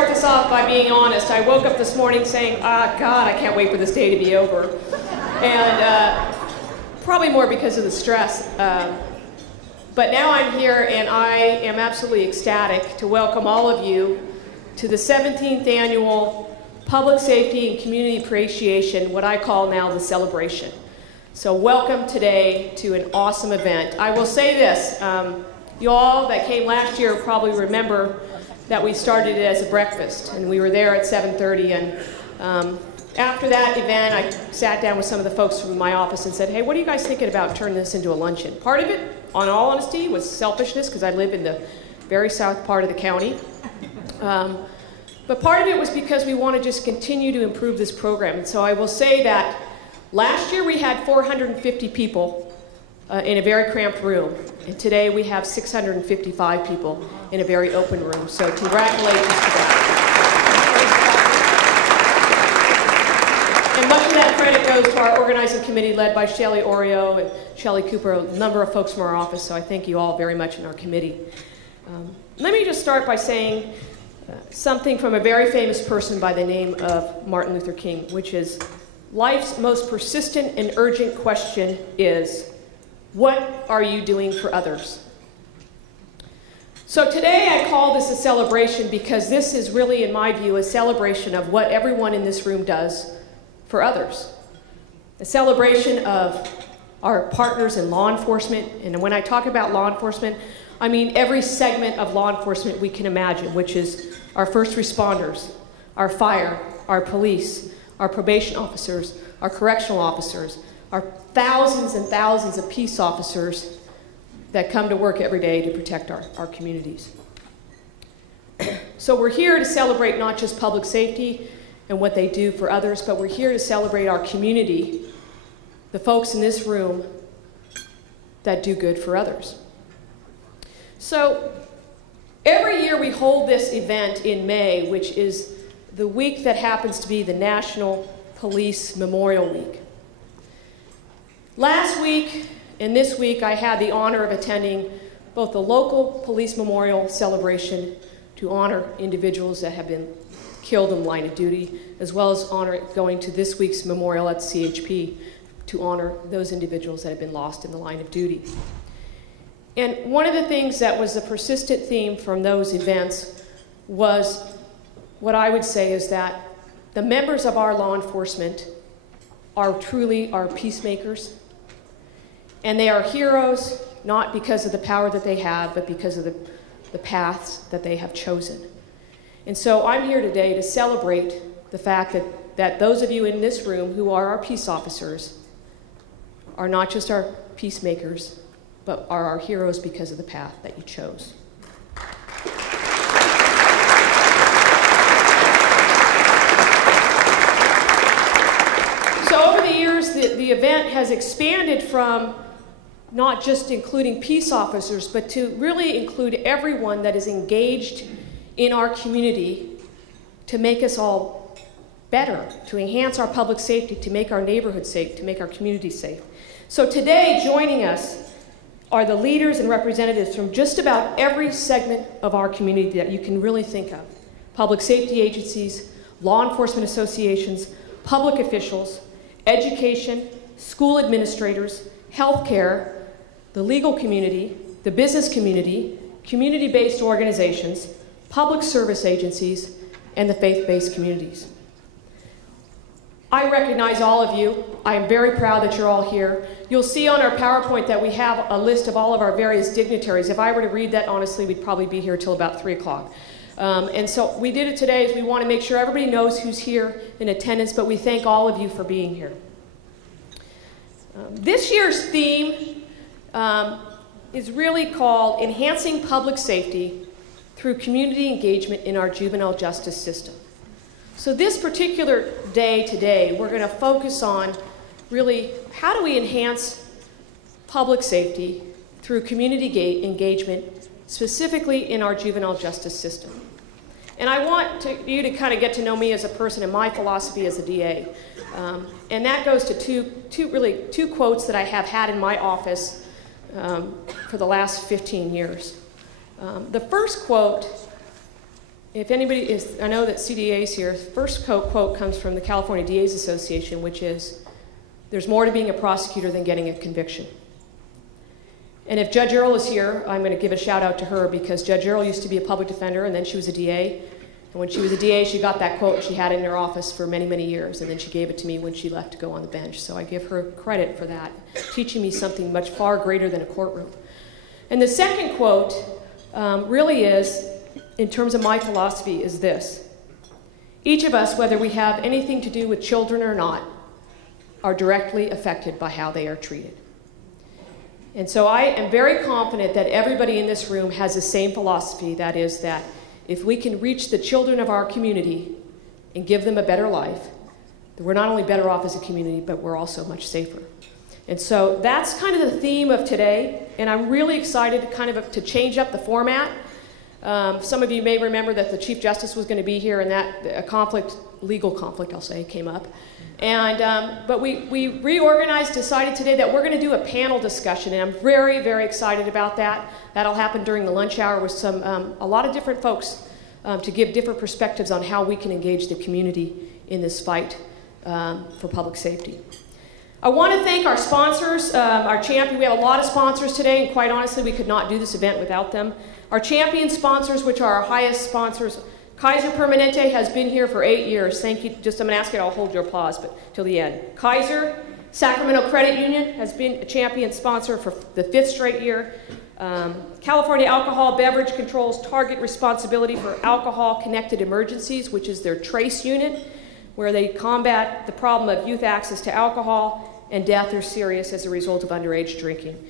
start this off by being honest. I woke up this morning saying, God, I can't wait for this day to be over. And probably more because of the stress. But now I'm here and I am absolutely ecstatic to welcome all of you to the 17th annual Public Safety and Community Appreciation, what I call now the celebration. So welcome today to an awesome event. I will say this, you all that came last year probably remember that we started it as a breakfast, and we were there at 7:30, and after that event, I sat down with some of the folks from my office and said, hey, what are you guys thinking about turning this into a luncheon? Part of it, on all honesty, was selfishness, because I live in the very south part of the county. But part of it was because we want to just continue to improve this program. And so I will say that last year we had 450 people in a very cramped room. And today we have 655 people in a very open room. So congratulations to that. And much of that credit goes to our organizing committee led by Shelley Oreo and Shelley Cooper, a number of folks from our office. So I thank you all very much in our committee. Let me just start by saying something from a very famous person by the name of Martin Luther King, which is, life's most persistent and urgent question is, what are you doing for others? So today I call this a celebration because this is really, in my view, a celebration of what everyone in this room does for others. A celebration of our partners in law enforcement, and when I talk about law enforcement, I mean every segment of law enforcement we can imagine, which is our first responders, our fire, our police, our probation officers, our correctional officers, our thousands and thousands of peace officers that come to work every day to protect our communities. So we're here to celebrate not just public safety and what they do for others, but we're here to celebrate our community, the folks in this room that do good for others. So every year we hold this event in May, which is the week that happens to be the National Police Memorial Week. Last week and this week, I had the honor of attending both the local police memorial celebration to honor individuals that have been killed in the line of duty, as well as going to this week's memorial at CHP to honor those individuals that have been lost in the line of duty. And one of the things that was a persistent theme from those events was what I would say is that the members of our law enforcement are truly our peacemakers. And they are heroes, not because of the power that they have, but because of the paths that they have chosen. And so I'm here today to celebrate the fact that those of you in this room who are our peace officers are not just our peacemakers, but are our heroes because of the path that you chose. So over the years, the event has expanded from not just including peace officers, but to really include everyone that is engaged in our community to make us all better, to enhance our public safety, to make our neighborhood safe, to make our community safe. So today, joining us are the leaders and representatives from just about every segment of our community that you can really think of. Public safety agencies, law enforcement associations, public officials, education, school administrators, healthcare, the legal community, the business community, community-based organizations, public service agencies, and the faith-based communities. I recognize all of you. I am very proud that you're all here. You'll see on our PowerPoint that we have a list of all of our various dignitaries. If I were to read that, honestly, we'd probably be here till about 3 o'clock. And so we did it today as we want to make sure everybody knows who's here in attendance, but we thank all of you for being here. This year's theme is really called Enhancing Public Safety Through Community Engagement in Our Juvenile Justice System. So this particular day today, we're going to focus on really how do we enhance public safety through community engagement, specifically in our juvenile justice system. And I want you to kind of get to know me as a person and my philosophy as a DA. And that goes to two quotes that I have had in my office for the last 15 years. The first quote if anybody is, I know that CDA is here. First quote comes from the California DA's Association, which is, "There's more to being a prosecutor than getting a conviction." And if Judge Earl is here, I'm going to give a shout out to her, because Judge Earl used to be a public defender, and then she was a DA. And when she was a DA, she got that quote. She had it in her office for many, many years, and then she gave it to me when she left to go on the bench. So I give her credit for that, teaching me something much far greater than a courtroom. And the second quote really is, in terms of my philosophy, is this: each of us, whether we have anything to do with children or not, are directly affected by how they are treated. And so I am very confident that everybody in this room has the same philosophy, that is that if we can reach the children of our community and give them a better life, then we're not only better off as a community, but we're also much safer. And so that's kind of the theme of today, and I'm really excited to change up the format. Some of you may remember that the Chief Justice was going to be here, and that a legal conflict, I'll say, came up. But we reorganized, decided today that we're going to do a panel discussion, and I'm very, very excited about that. That'll happen during the lunch hour with a lot of different folks to give different perspectives on how we can engage the community in this fight for public safety. I want to thank our sponsors, our champion. We have a lot of sponsors today, and quite honestly, we could not do this event without them. Our champion sponsors, which are our highest sponsors, Kaiser Permanente has been here for 8 years. Thank you. Just, I'm going to ask you, I'll hold your applause, but till the end. Kaiser, Sacramento Credit Union has been a champion sponsor for the 5th straight year. California Alcohol Beverage Control's Target Responsibility for Alcohol-Connected Emergencies, which is their TRACE unit, where they combat the problem of youth access to alcohol and death or serious as a result of underage drinking.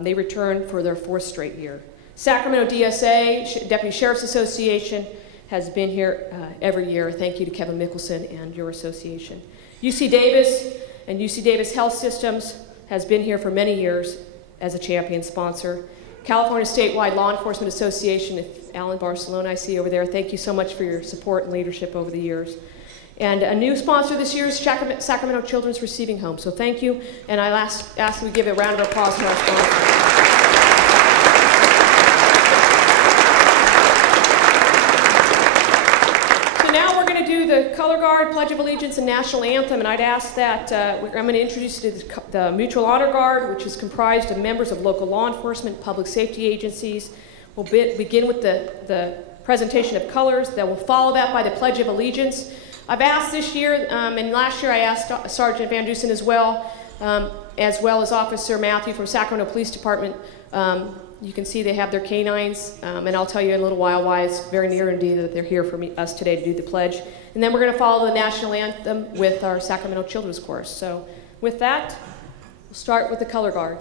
They return for their 4th straight year. Sacramento DSA, Deputy Sheriff's Association, has been here every year. Thank you to Kevin Mickelson and your association. UC Davis and UC Davis Health Systems has been here for many years as a champion sponsor. California Statewide Law Enforcement Association, if Alan Barcelona I see over there, thank you so much for your support and leadership over the years. And a new sponsor this year is Sacramento Children's Receiving Home. So thank you, and I ask that we give a round of applause to our sponsors. The Color Guard, Pledge of Allegiance, and National Anthem, and I'd ask that I'm going to introduce you to the Mutual Honor Guard, which is comprised of members of local law enforcement, public safety agencies. We'll begin with the presentation of colors. Then we'll follow that by the Pledge of Allegiance. I've asked this year, and last year I asked Sergeant Van Dusen as well as Officer Matthew from Sacramento Police Department. You can see they have their canines, and I'll tell you in a little while why it's very near and dear that they're here for us today to do the pledge. And then we're going to follow the national anthem with our Sacramento Children's Chorus. So with that, we'll start with the Color Guard.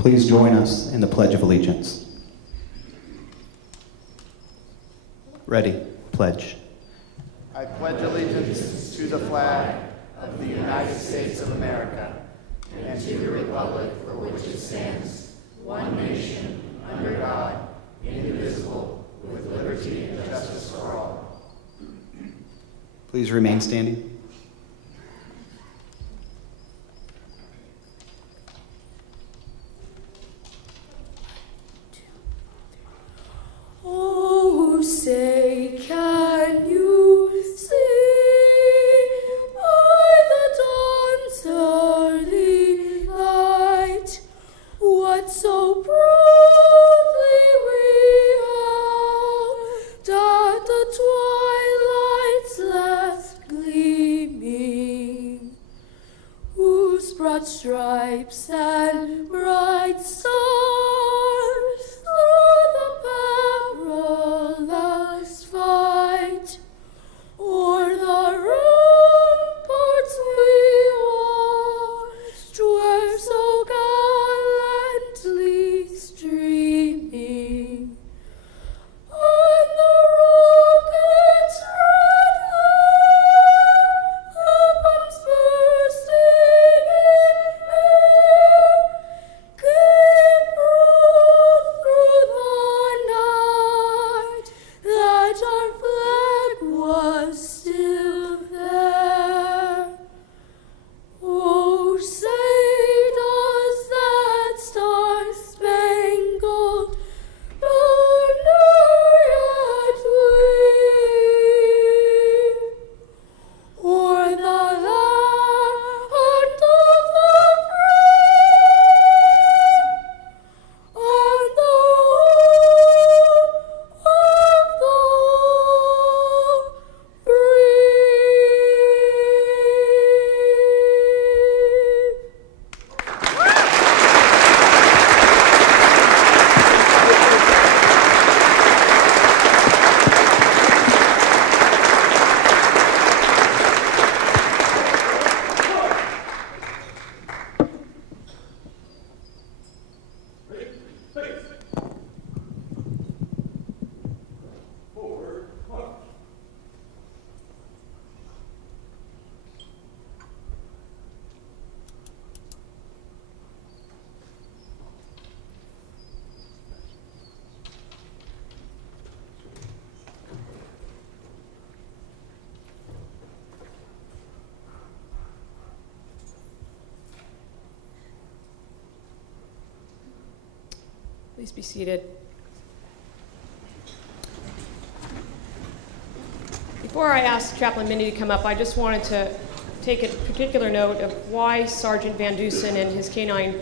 Please join us in the Pledge of Allegiance. Ready, pledge. I pledge allegiance to the flag of the United States of America and to the republic for which it stands, one nation, under God, indivisible, with liberty and justice for all. Please remain standing. Oh, say, can you see by the dawn's early light what so proudly we held at the twilight's last gleaming, whose broad stripes and bright stars through the perilous fight o'er the ramparts we watched were so gallantly streaming, and the rockets' red glare, the bombs bursting in air, gave proof through the night that our flag was still there. Oh, say does that star-spangled banner yet wave o'er the land of the free and the home of the brave? Please be seated. Before I ask Chaplain Mindy to come up, I just wanted to take a particular note of why Sergeant Van Dusen and his canine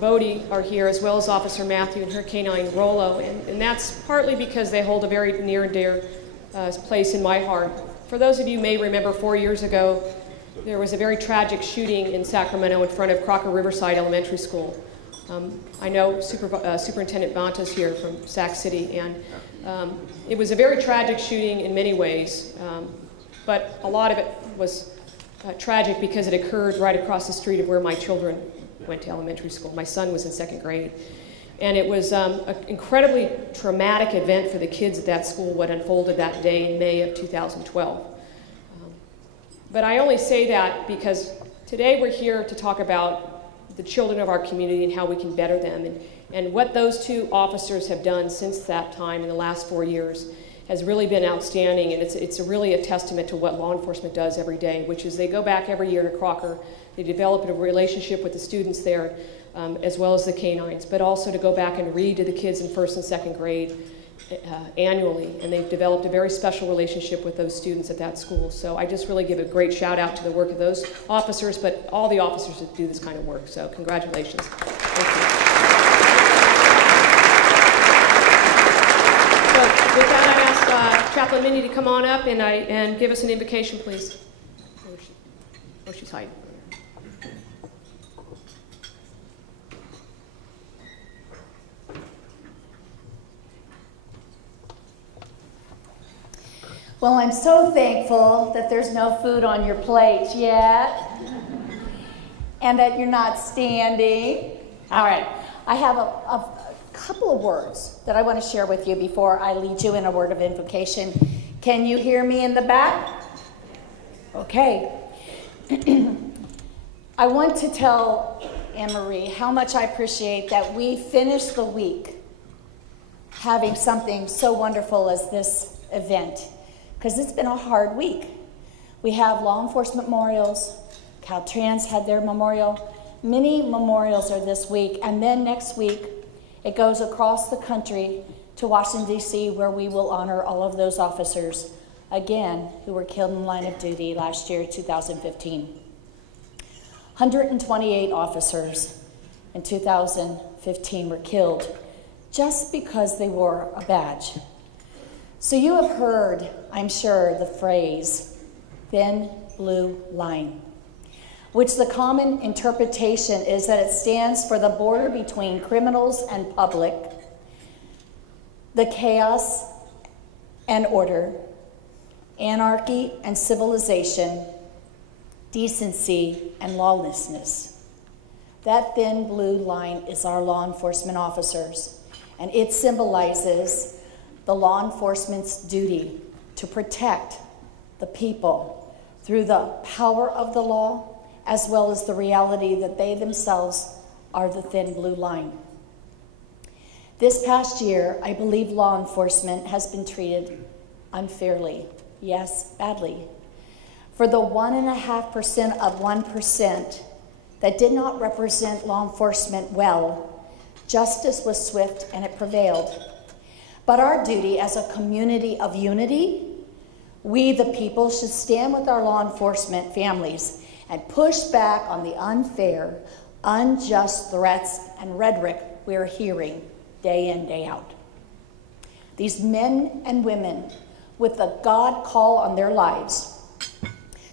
Bodie are here, as well as Officer Matthew and her canine Rollo, and that's partly because they hold a very near and dear place in my heart. For those of you who may remember, 4 years ago, there was a very tragic shooting in Sacramento in front of Crocker Riverside Elementary School. I know Superintendent Banta's here from Sac City, and it was a very tragic shooting in many ways, but a lot of it was tragic because it occurred right across the street of where my children went to elementary school. My son was in 2nd grade, and it was an incredibly traumatic event for the kids at that school, what unfolded that day in May of 2012. But I only say that because today we're here to talk about the children of our community and how we can better them. And what those two officers have done since that time in the last 4 years has really been outstanding, and it's really a testament to what law enforcement does every day, which is they go back every year to Crocker, they develop a relationship with the students there, as well as the canines, but also to go back and read to the kids in 1st and 2nd grade annually, and they've developed a very special relationship with those students at that school. So I just really give a great shout out to the work of those officers, but all the officers that do this kind of work. So congratulations. Thank you. So with that, I ask Chaplain Mindy to come on up and give us an invocation, please. Oh, she's hiding. Well, I'm so thankful that there's no food on your plate yet, and that you're not standing, All right. I have a couple of words that I want to share with you before I lead you in a word of invocation. Can you hear me in the back? Okay. I want to tell Anne-Marie how much I appreciate that we finished the week having something so wonderful as this event, because it's been a hard week. We have law enforcement memorials. Caltrans had their memorial. Many memorials are this week, and then next week it goes across the country to Washington, D.C., where we will honor all of those officers, again, who were killed in the line of duty last year, 2015. 128 officers in 2015 were killed just because they wore a badge. So you have heard, I'm sure, the phrase, thin blue line, which the common interpretation is that it stands for the border between criminals and public, the chaos and order, anarchy and civilization, decency and lawlessness. That thin blue line is our law enforcement officers, and it symbolizes the law enforcement's duty to protect the people through the power of the law, as well as the reality that they themselves are the thin blue line. This past year, I believe law enforcement has been treated unfairly, yes, badly. For the 1.5% of 1% that did not represent law enforcement well, justice was swift and it prevailed. But our duty as a community of unity, we the people should stand with our law enforcement families and push back on the unfair, unjust threats and rhetoric we're hearing day in, day out. These men and women with the God call on their lives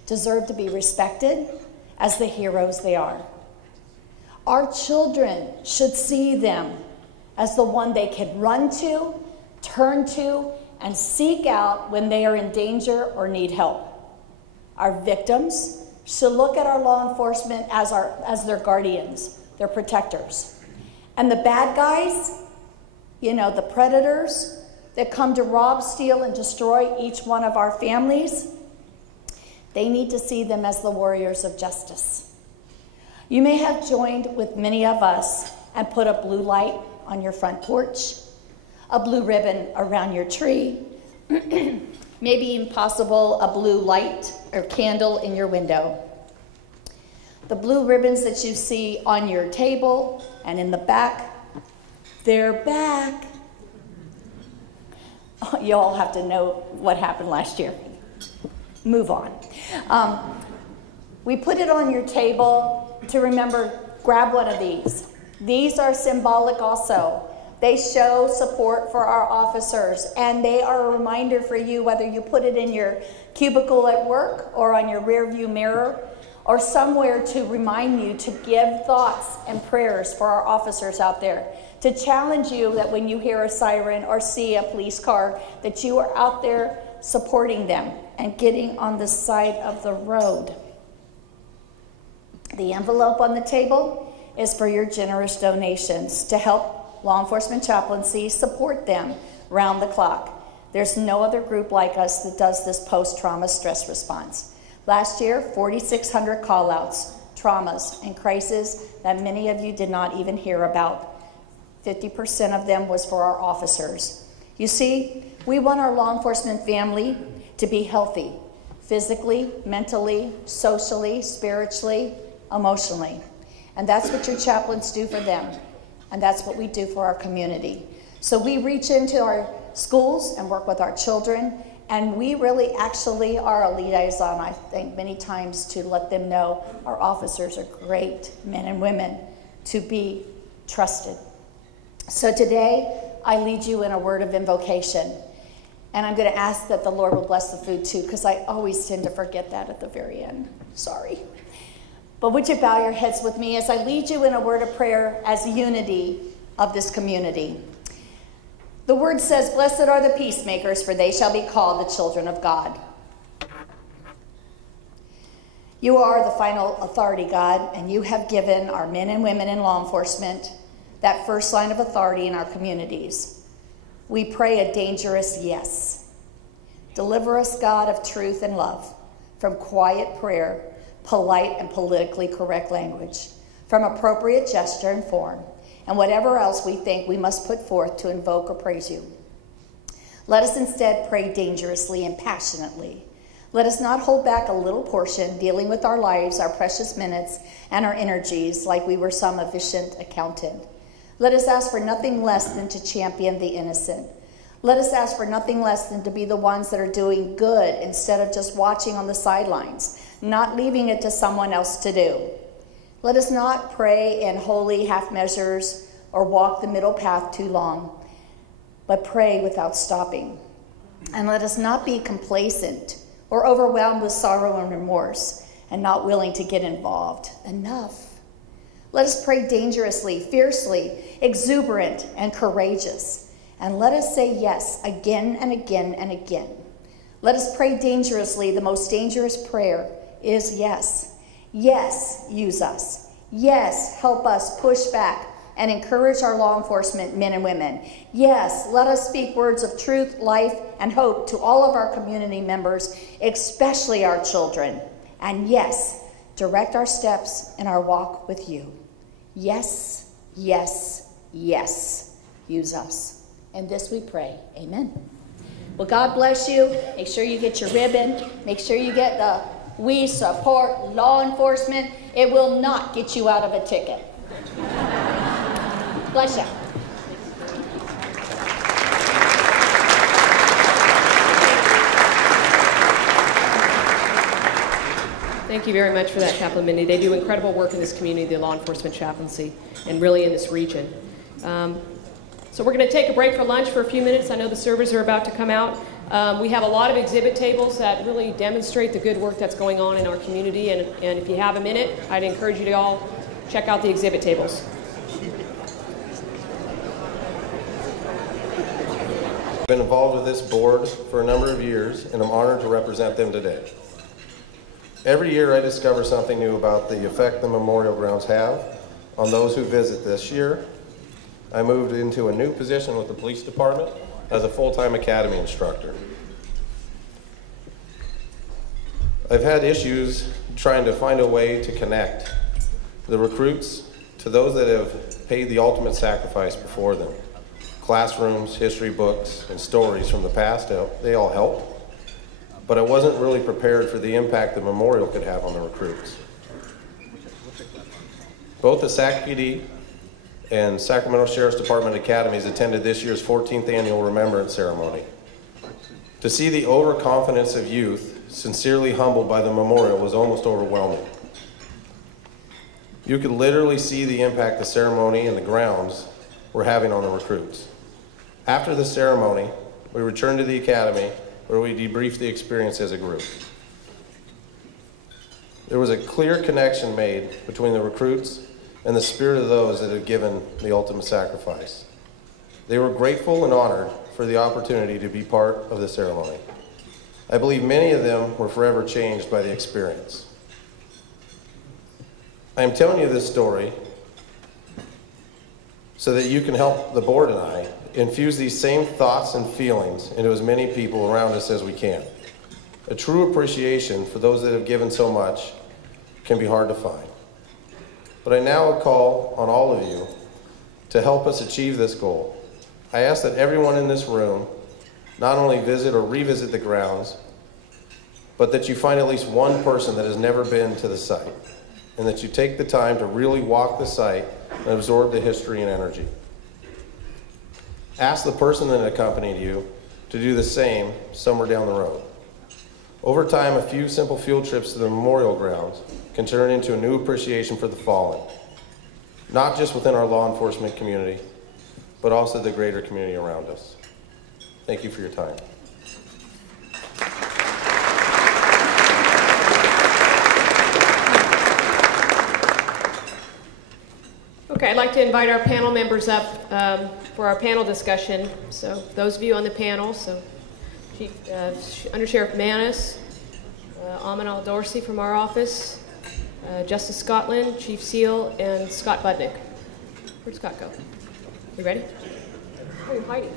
deserve to be respected as the heroes they are. Our children should see them as the one they can run to, turn to, and seek out when they are in danger or need help. Our victims should look at our law enforcement as their guardians, their protectors. And the bad guys, the predators that come to rob, steal, and destroy each one of our families, they need to see them as the warriors of justice. You may have joined with many of us and put a blue light on your front porch, a blue ribbon around your tree, maybe even possible a blue light or candle in your window. The blue ribbons that you see on your table and in the back, they're back. You all have to know what happened last year. Move on. We put it on your table to remember, grab one of these. These are symbolic also. They show support for our officers, and they are a reminder for you, whether you put it in your cubicle at work or on your rearview mirror or somewhere, to remind you to give thoughts and prayers for our officers out there, to challenge you that when you hear a siren or see a police car, that you are out there supporting them and getting on the side of the road. The envelope on the table is for your generous donations to help law enforcement chaplaincy support them round the clock. There's no other group like us that does this post-trauma stress response. Last year, 4,600 call-outs, traumas, and crises that many of you did not even hear about. 50% of them was for our officers. You see, we want our law enforcement family to be healthy, physically, mentally, socially, spiritually, emotionally. And that's what your chaplains do for them. And that's what we do for our community. So we reach into our schools and work with our children, and we really actually are a liaison, I think, many times to let them know our officers are great men and women to be trusted. So today, I lead you in a word of invocation. And I'm going to ask that the Lord will bless the food too, because I always tend to forget that at the very end. Sorry. But would you bow your heads with me as I lead you in a word of prayer as unity of this community? The word says, "Blessed are the peacemakers, for they shall be called the children of God." You are the final authority, God, and you have given our men and women in law enforcement that first line of authority in our communities. We pray a dangerous yes. Deliver us, God, of truth and love, from quiet prayer, polite and politically correct language, from appropriate gesture and form, and whatever else we think we must put forth to invoke or praise you. Let us instead pray dangerously and passionately. Let us not hold back a little portion, dealing with our lives, our precious minutes, and our energies like we were some efficient accountant. Let us ask for nothing less than to champion the innocent. Let us ask for nothing less than to be the ones that are doing good instead of just watching on the sidelines, not leaving it to someone else to do. Let us not pray in holy half measures or walk the middle path too long, but pray without stopping. And let us not be complacent or overwhelmed with sorrow and remorse and not willing to get involved. Enough. Let us pray dangerously, fiercely, exuberant, and courageous. And let us say yes again and again and again. Let us pray dangerously. The most dangerous prayer is yes. Yes, use us. Yes, help us push back and encourage our law enforcement men and women. Yes, let us speak words of truth, life, and hope to all of our community members, especially our children. And yes, direct our steps in our walk with you. Yes, yes, yes, use us. And this we pray. Amen. Well, God bless you. Make sure you get your ribbon. Make sure you get the "We support law enforcement." It will not get you out of a ticket. Bless you. Thank you very much for that, Chaplain Mindy. They do incredible work in this community, the law enforcement chaplaincy, and really in this region. So we're going to take a break for lunch for a few minutes. I know the servers are about to come out. We have a lot of exhibit tables that really demonstrate the good work that's going on in our community, and if you have a minute, I'd encourage you to all check out the exhibit tables. I've been involved with this board for a number of years, and I'm honored to represent them today. Every year I discover something new about the effect the memorial grounds have on those who visit. This year, I moved into a new position with the police department as a full-time academy instructor. I've had issues trying to find a way to connect the recruits to those that have paid the ultimate sacrifice before them. Classrooms, history books, and stories from the past, they all help. But I wasn't really prepared for the impact the memorial could have on the recruits. Both the Sac PD and Sacramento Sheriff's Department Academies attended this year's 14th annual Remembrance Ceremony. To see the overconfidence of youth sincerely humbled by the memorial was almost overwhelming. You could literally see the impact the ceremony and the grounds were having on the recruits. After the ceremony, we returned to the academy where we debriefed the experience as a group. There was a clear connection made between the recruits and the spirit of those that had given the ultimate sacrifice. They were grateful and honored for the opportunity to be part of the ceremony. I believe many of them were forever changed by the experience. I am telling you this story so that you can help the board and I infuse these same thoughts and feelings into as many people around us as we can. A true appreciation for those that have given so much can be hard to find. But I now call on all of you to help us achieve this goal. I ask that everyone in this room not only visit or revisit the grounds, but that you find at least one person that has never been to the site, and that you take the time to really walk the site and absorb the history and energy. Ask the person that accompanied you to do the same somewhere down the road. Over time, a few simple field trips to the memorial grounds can turn into a new appreciation for the fallen, not just within our law enforcement community, but also the greater community around us. Thank you for your time. Okay, I'd like to invite our panel members up for our panel discussion. So those of you on the panel, so Under Sheriff Manis, Amanal Dorsey from our office, Justice Scotland, Chief Seal, and Scott Budnick. Where'd Scott go? You ready? Oh, you're hiding.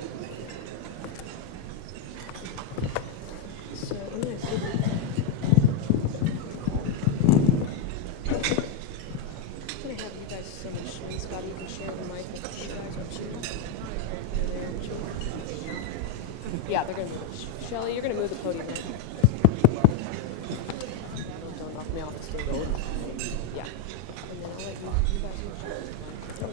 So I'm going to see. I'm going to have you guys so much screen, Scott. You can share the mic with you guys up here. Yeah, they're going to move it. Shelly, you're going to move the podium. Don't knock me off the stage. Yeah. And then I'll let you guys know.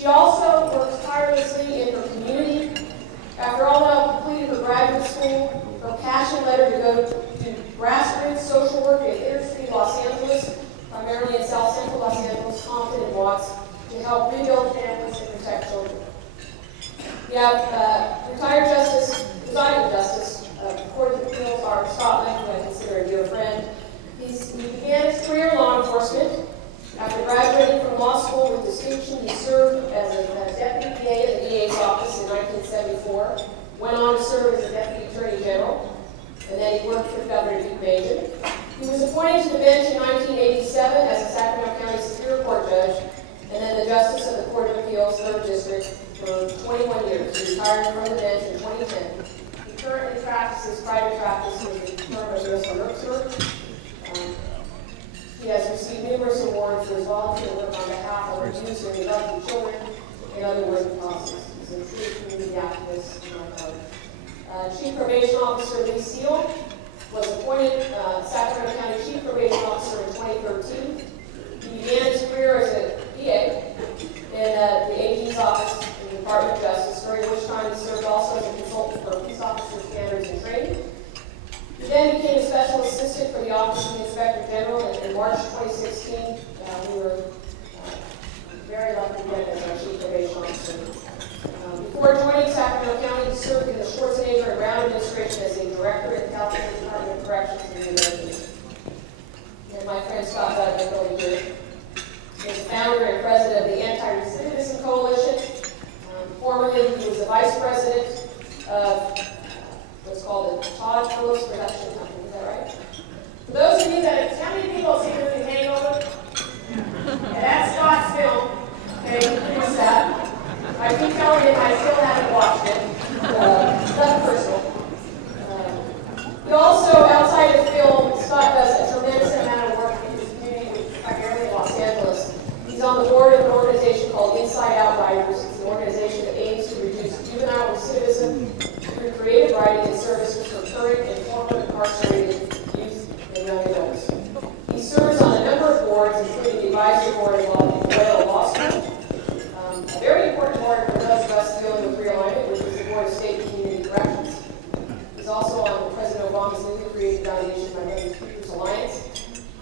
She also works tirelessly in her community. After Alma completed her graduate school, her passion led her to go to grassroots social work in inner city Los Angeles, primarily in South Central Los Angeles, Compton, and Watts, to help rebuild families and protect children. We have presiding justice, Court of Appeals, our Scotland, who I consider a dear friend. He began his career in law enforcement. After graduating from law school with distinction, he served as a deputy DA in the DA's office in 1974, went on to serve as a deputy attorney general, and then he worked for Governor Duke Mason. He was appointed to the bench in 1987 as a Sacramento County Superior Court judge, and then the justice of the Court of Appeals, 3rd District, for 21 years. He retired from the bench in 2010. He currently practices private practice with the firm of Luncheon. He has received numerous awards for his volunteer work on behalf of abused and neglected children and other worthy causes. He's a true community activist in my heart. Chief Probation Officer Lee Seal was appointed Sacramento County Chief Probation Officer in 2013. He began his career as a DA in the AG's office in the Department of Justice, during which time he served also as a consultant for Peace Officer Standards and Training. He then became a special assistant for the Office of the Inspector General, and in March 2016, we were of what's called the Todd Phillips Production Company. Is that right? For those of you that, how many people have seen the movie Hangover? And that's Scott's film. Okay, pretty sad. I keep telling him I still haven't watched it. Nothing personal. He also, outside of film, Scott does a tremendous amount of work in his community, primarily in Los Angeles. He's on the board of an organization called Inside Out Writers. It's an organization that aims to reduce juvenile recidivism through creative writing and services for current and former incarcerated youth and young adults. He serves on a number of boards, including the advisory board of Loyola Law School, a very important board for those of us dealing with realignment, which is the Board of State and Community Corrections. He's also on President Obama's newly created foundation, My Brother's Keepers Alliance.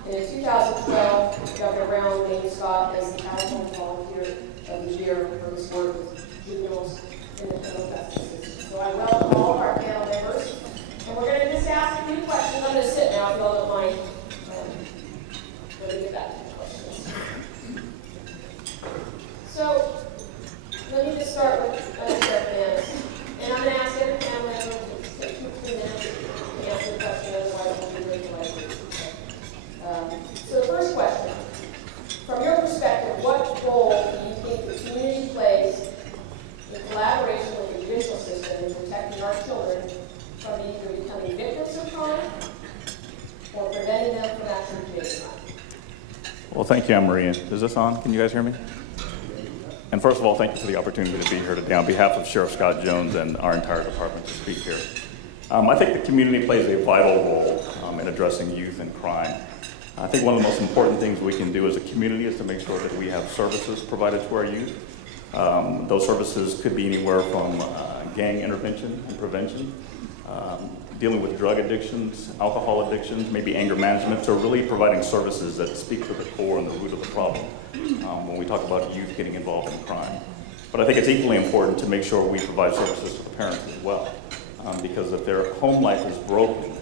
And in 2012, Governor Brown named Scott as the California Volunteer of the Year for his work with juveniles in the criminal justice system. So I welcome all of our panel members. And we're going to just ask a few questions. I'm going to sit now if you all don't mind. Let me get back to the questions. So, let me just start with Bananas. And I'm going to ask every panel member to take 2 or 3 minutes to answer the question, otherwise we'll be late to my group. So the first question, from your perspective, what role do you think the community plays in collaboration with the judicial system in protecting our children from either becoming victims of crime or preventing them from actually committing crime? Well, thank you, Anne-Marie. Is this on? Can you guys hear me? And first of all, thank you for the opportunity to be here today on behalf of Sheriff Scott Jones and our entire department to speak here. I think the community plays a vital role in addressing youth and crime. I think one of the most important things we can do as a community is to make sure that we have services provided to our youth. Those services could be anywhere from gang intervention and prevention, dealing with drug addictions, alcohol addictions, maybe anger management, so really providing services that speak to the core and the root of the problem when we talk about youth getting involved in crime. But I think it's equally important to make sure we provide services to the parents as well, because if their home life is broken,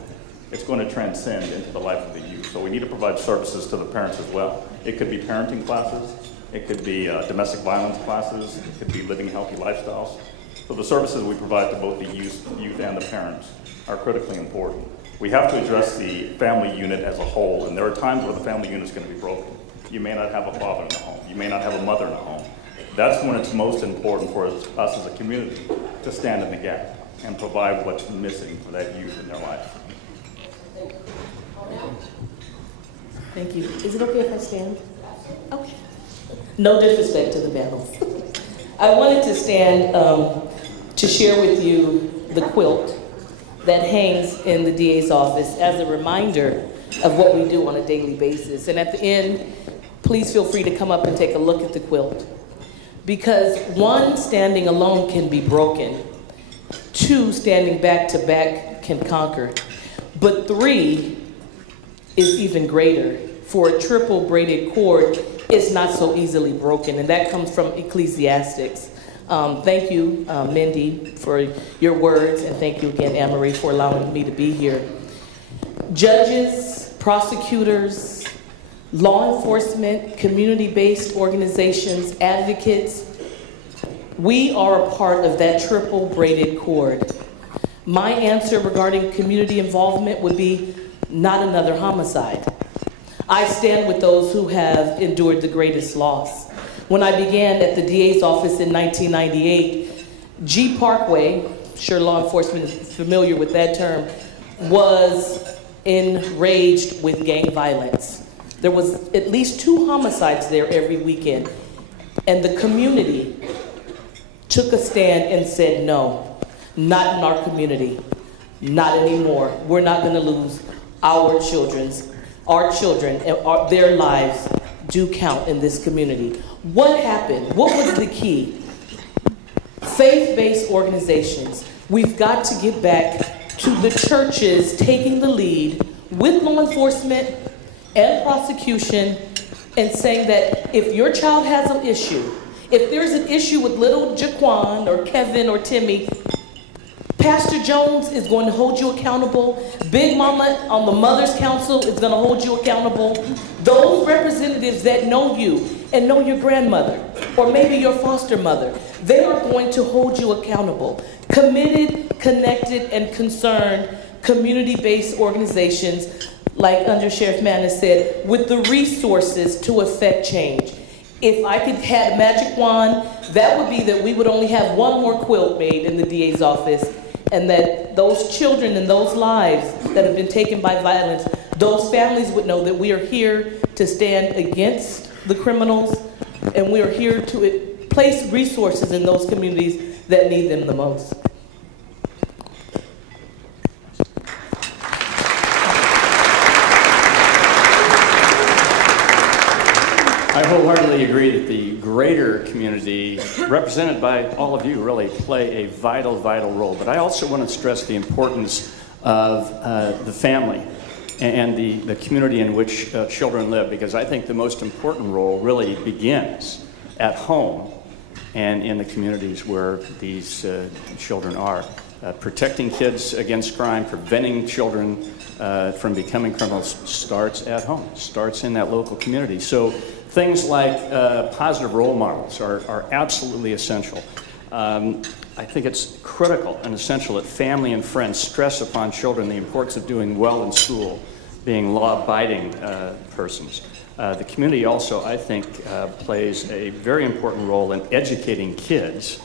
it's going to transcend into the life of the youth. So we need to provide services to the parents as well. It could be parenting classes, it could be domestic violence classes, it could be living healthy lifestyles. So the services we provide to both the youth and the parents are critically important. We have to address the family unit as a whole, and there are times where the family unit is going to be broken. You may not have a father in the home. You may not have a mother in the home. That's when it's most important for us as a community to stand in the gap and provide what's missing for that youth in their life. Thank you. Is it okay if I stand? Okay. No disrespect to the panel. I wanted to stand to share with you the quilt that hangs in the DA's office as a reminder of what we do on a daily basis. And at the end, please feel free to come up and take a look at the quilt. Because 1, standing alone can be broken. 2, standing back to back can conquer. But 3 is even greater. For a triple braided cord is not so easily broken. And that comes from Ecclesiastics. Thank you, Mindy, for your words, and thank you again, Anne-Marie, for allowing me to be here. Judges, prosecutors, law enforcement, community-based organizations, advocates, we are a part of that triple braided cord. My answer regarding community involvement would be not another homicide. I stand with those who have endured the greatest loss. When I began at the DA's office in 1998, G Parkway, I'm sure law enforcement is familiar with that term, was enraged with gang violence. There was at least 2 homicides there every weekend. And the community took a stand and said, no, not in our community, not anymore. We're not gonna lose our children, and their lives do count in this community. What happened? What was the key? Faith-based organizations. We've got to get back to the churches taking the lead with law enforcement and prosecution and saying that if your child has an issue, if there's an issue with little Jaquan or Kevin or Timmy, Pastor Jones is going to hold you accountable. Big Mama on the Mother's Council is going to hold you accountable. Those representatives that know you and know your grandmother or maybe your foster mother. They are going to hold you accountable. Committed, connected, and concerned community-based organizations, like Under Sheriff Manis said, with the resources to affect change. If I could have a magic wand, that would be that we would only have one more quilt made in the DA's office, and that those children and those lives that have been taken by violence, those families would know that we are here to stand against the criminals, and we are here to place resources in those communities that need them the most. I wholeheartedly agree that the greater community, represented by all of you, really play a vital, vital role. But I also want to stress the importance of the family and the community in which children live, because I think the most important role really begins at home and in the communities where these children are. Protecting kids against crime, preventing children from becoming criminals starts at home, starts in that local community. So things like positive role models are absolutely essential. I think it's critical and essential that family and friends stress upon children the importance of doing well in school, being law-abiding persons. The community also, I think, plays a very important role in educating kids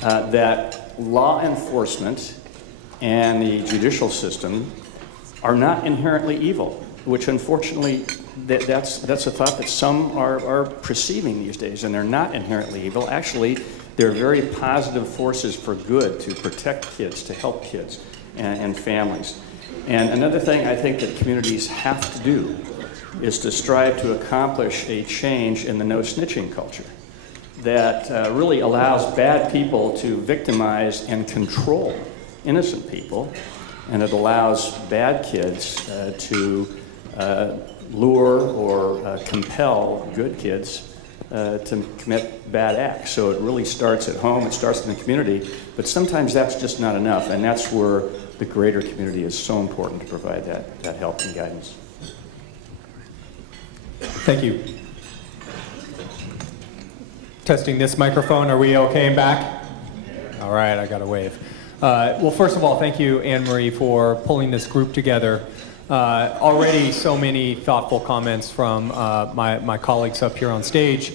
that law enforcement and the judicial system are not inherently evil, which unfortunately that's a thought that some are perceiving these days, and they're not inherently evil. Actually, they're very positive forces for good, to protect kids, to help kids and families. And another thing I think that communities have to do is to strive to accomplish a change in the no snitching culture that really allows bad people to victimize and control innocent people, and it allows bad kids to lure or compel good kids to commit bad acts. So it really starts at home, it starts in the community, but sometimes that's just not enough, and that's where the greater community is so important to provide that help and guidance. Thank you. Testing this microphone, are we okay and back? All right, I got a wave. Well, first of all, thank you, Anne Marie, for pulling this group together. Already so many thoughtful comments from my colleagues up here on stage.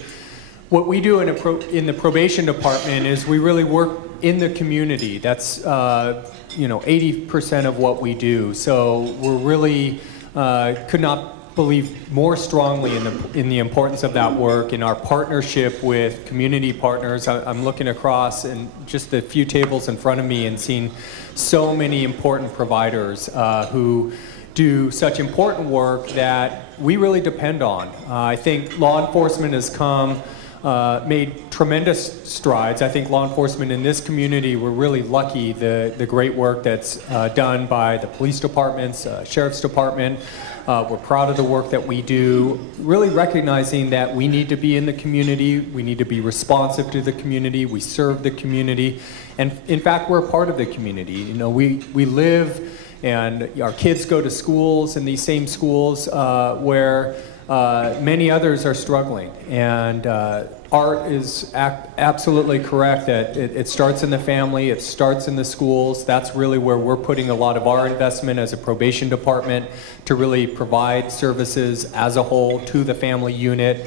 What we do in the probation department is we really work in the community. That's 80% of what we do. So we're really could not believe more strongly in the importance of that work, in our partnership with community partners. I'm looking across and just the few tables in front of me and seeing so many important providers who do such important work that we really depend on. I think law enforcement has made tremendous strides. I think law enforcement in this community, we're really lucky, the great work that's done by the police departments, sheriff's department. We're proud of the work that we do, really recognizing that we need to be in the community, we need to be responsive to the community, we serve the community, and in fact, we're a part of the community. You know, we live and our kids go to schools, in these same schools where many others are struggling. And Art is absolutely correct that it starts in the family, it starts in the schools. That's really where we're putting a lot of our investment as a probation department to really provide services as a whole to the family unit,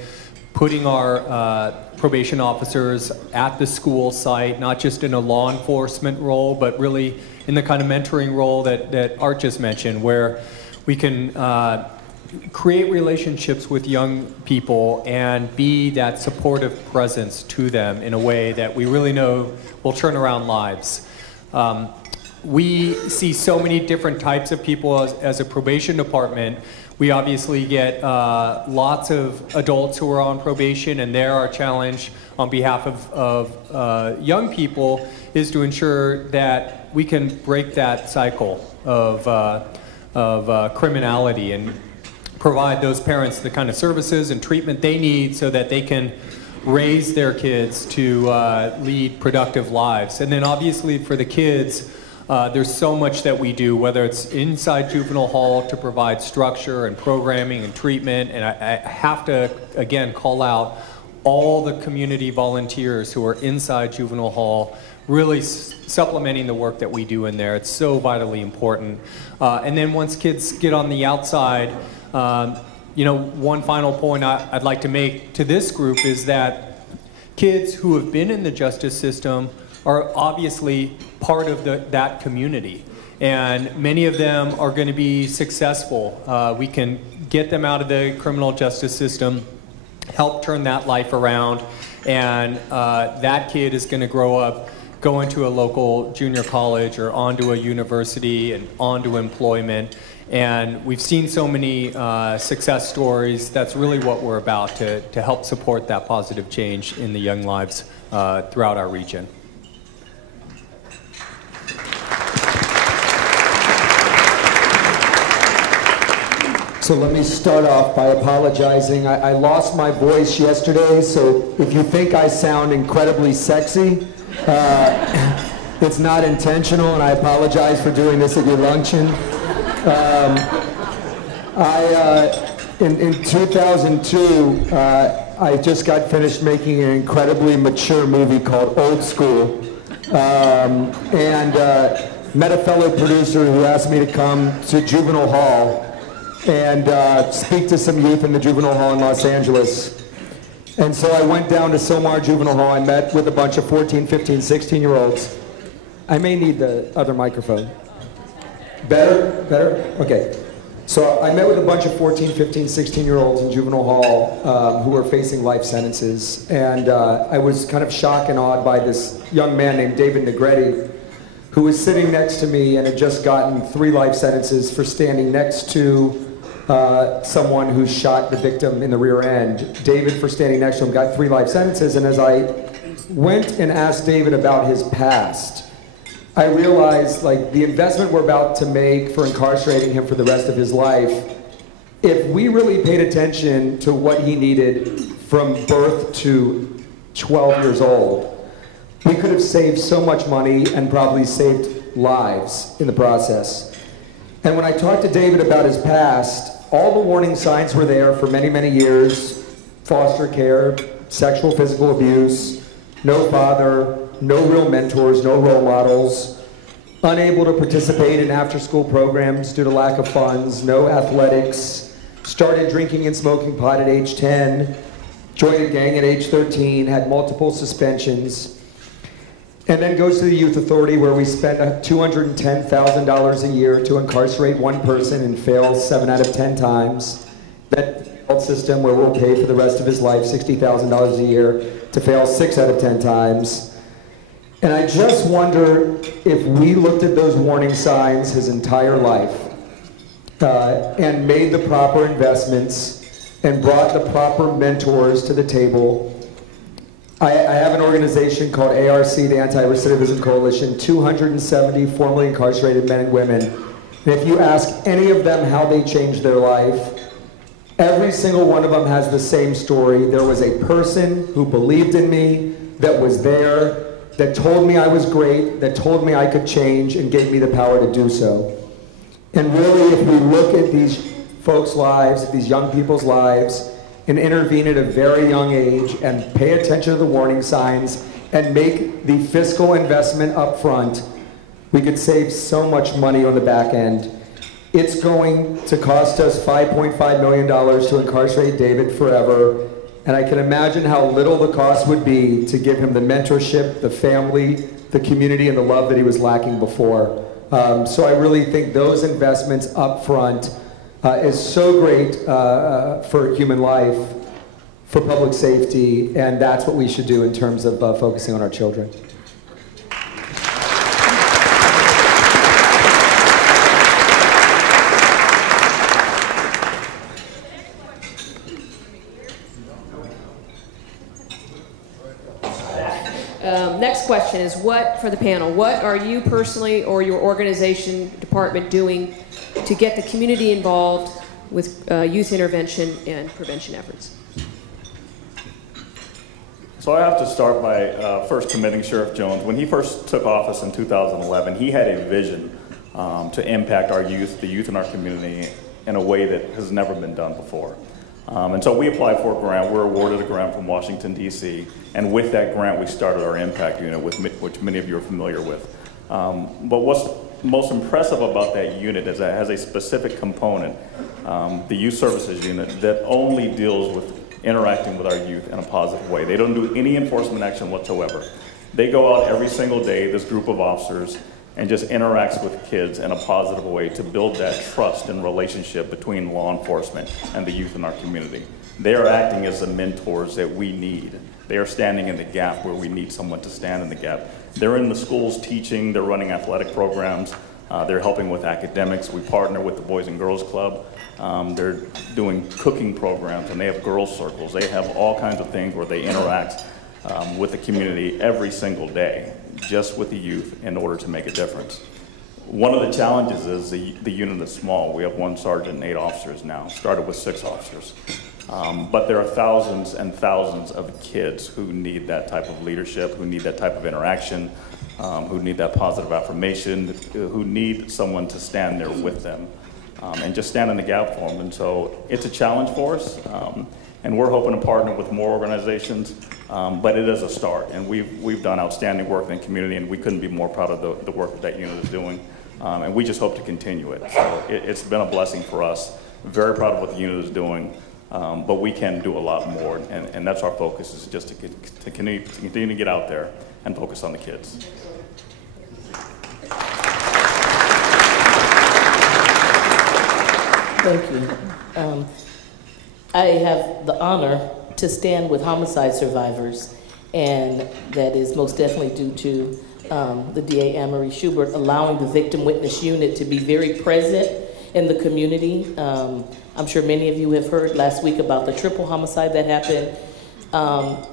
putting our probation officers at the school site, not just in a law enforcement role, but really in the kind of mentoring role that Art just mentioned, where we can create relationships with young people and be that supportive presence to them in a way that we really know will turn around lives. We see so many different types of people as a probation department. We obviously get lots of adults who are on probation, and there our challenge on behalf of young people is to ensure that we can break that cycle of criminality and provide those parents the kind of services and treatment they need so that they can raise their kids to lead productive lives. And then obviously for the kids, there's so much that we do, whether it's inside juvenile hall to provide structure and programming and treatment. And I have to, again, call out all the community volunteers who are inside juvenile hall, really supplementing the work that we do in there. It's so vitally important. And then once kids get on the outside, you know, one final point I'd like to make to this group is that kids who have been in the justice system are obviously part of that community. And many of them are going to be successful. We can get them out of the criminal justice system, help turn that life around, and that kid is going to grow up, go into a local junior college or onto a university and onto employment. And we've seen so many success stories. That's really what we're about, to help support that positive change in the young lives throughout our region. So let me start off by apologizing. I lost my voice yesterday, so if you think I sound incredibly sexy, it's not intentional, and I apologize for doing this at your luncheon. In 2002, I just got finished making an incredibly mature movie called Old School, and met a fellow producer who asked me to come to Juvenile Hall and speak to some youth in the juvenile hall in Los Angeles. And so I went down to Silmar Juvenile Hall. I met with a bunch of 14, 15, 16-year-olds. I may need the other microphone. Better? Better? Okay. So I met with a bunch of 14, 15, 16-year-olds in juvenile hall who were facing life sentences. And I was kind of shocked and awed by this young man named David Negretti, who was sitting next to me and had just gotten 3 life sentences for standing next to someone who shot the victim in the rear end. David, for standing next to him, got 3 life sentences, and as I went and asked David about his past, I realized, like, the investment we're about to make for incarcerating him for the rest of his life, if we really paid attention to what he needed from birth to 12 years old, we could have saved so much money and probably saved lives in the process. And when I talked to David about his past, all the warning signs were there for many, many years: foster care, sexual, physical abuse, no father, no real mentors, no role models, unable to participate in after-school programs due to lack of funds, no athletics, started drinking and smoking pot at age 10, joined a gang at age 13, had multiple suspensions, and then goes to the Youth Authority, where we spend $210,000 a year to incarcerate one person and fails 7 out of 10 times. That health system, where we'll pay for the rest of his life $60,000 a year to fail 6 out of 10 times. And I just wonder if we looked at those warning signs his entire life and made the proper investments and brought the proper mentors to the table. I have an organization called ARC, the Anti-Recidivism Coalition, 270 formerly incarcerated men and women. And if you ask any of them how they changed their life, every single one of them has the same story. There was a person who believed in me, that was there, that told me I was great, that told me I could change, and gave me the power to do so. And really, if we look at these folks' lives, these young people's lives, and intervene at a very young age and pay attention to the warning signs and make the fiscal investment up front, we could save so much money on the back end. It's going to cost us $5.5 million to incarcerate David forever, and I can imagine how little the cost would be to give him the mentorship, the family, the community, and the love that he was lacking before. So I really think those investments up front is so great for human life, for public safety, and that's what we should do in terms of focusing on our children. Next question is, what, for the panel, what are you personally or your organization department doing to get the community involved with youth intervention and prevention efforts? So I have to start by first commending Sheriff Jones. When he first took office in 2011, he had a vision to impact our youth, the youth in our community, in a way that has never been done before. And so we applied for a grant. We're awarded a grant from Washington, D.C. And with that grant, we started our impact unit, which many of you are familiar with. But what's most impressive about that unit is that it has a specific component, the youth services unit, that only deals with interacting with our youth in a positive way. They don't do any enforcement action whatsoever. They go out every single day, this group of officers, and just interacts with kids in a positive way to build that trust and relationship between law enforcement and the youth in our community. They are acting as the mentors that we need. They are standing in the gap where we need someone to stand in the gap. They're in the schools teaching, they're running athletic programs, they're helping with academics. We partner with the Boys and Girls Club. They're doing cooking programs, and they have girls circles. They have all kinds of things where they interact with the community every single day, just with the youth, in order to make a difference. One of the challenges is the unit is small. We have 1 sergeant and 8 officers now. Started with 6 officers. But there are thousands and thousands of kids who need that type of leadership, who need that type of interaction, who need that positive affirmation, who need someone to stand there with them and just stand in the gap for them. And so it's a challenge for us, and we're hoping to partner with more organizations, but it is a start. And we've done outstanding work in the community, and we couldn't be more proud of the work that unit is doing. And we just hope to continue it. So it's been a blessing for us. Very proud of what the unit is doing. But we can do a lot more, and that's our focus, is just to continue to get out there and focus on the kids. Thank you. I have the honor to stand with homicide survivors, and that is most definitely due to the DA Anne-Marie Schubert allowing the Victim Witness Unit to be very present in the community. I'm sure many of you have heard last week about the triple homicide that happened.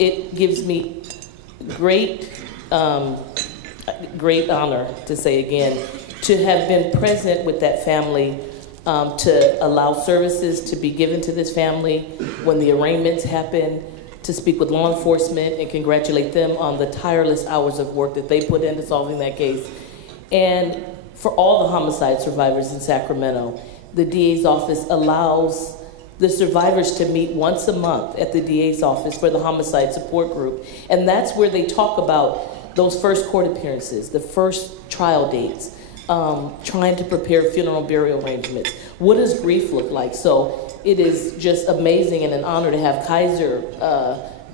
It gives me great honor, to say again, to have been present with that family, to allow services to be given to this family when the arraignments happen, to speak with law enforcement and congratulate them on the tireless hours of work that they put into solving that case. And for all the homicide survivors in Sacramento, the DA's office allows the survivors to meet once a month at the DA's office for the homicide support group. And that's where they talk about those first court appearances, the first trial dates, trying to prepare funeral burial arrangements. What does grief look like? So it is just amazing and an honor to have Kaiser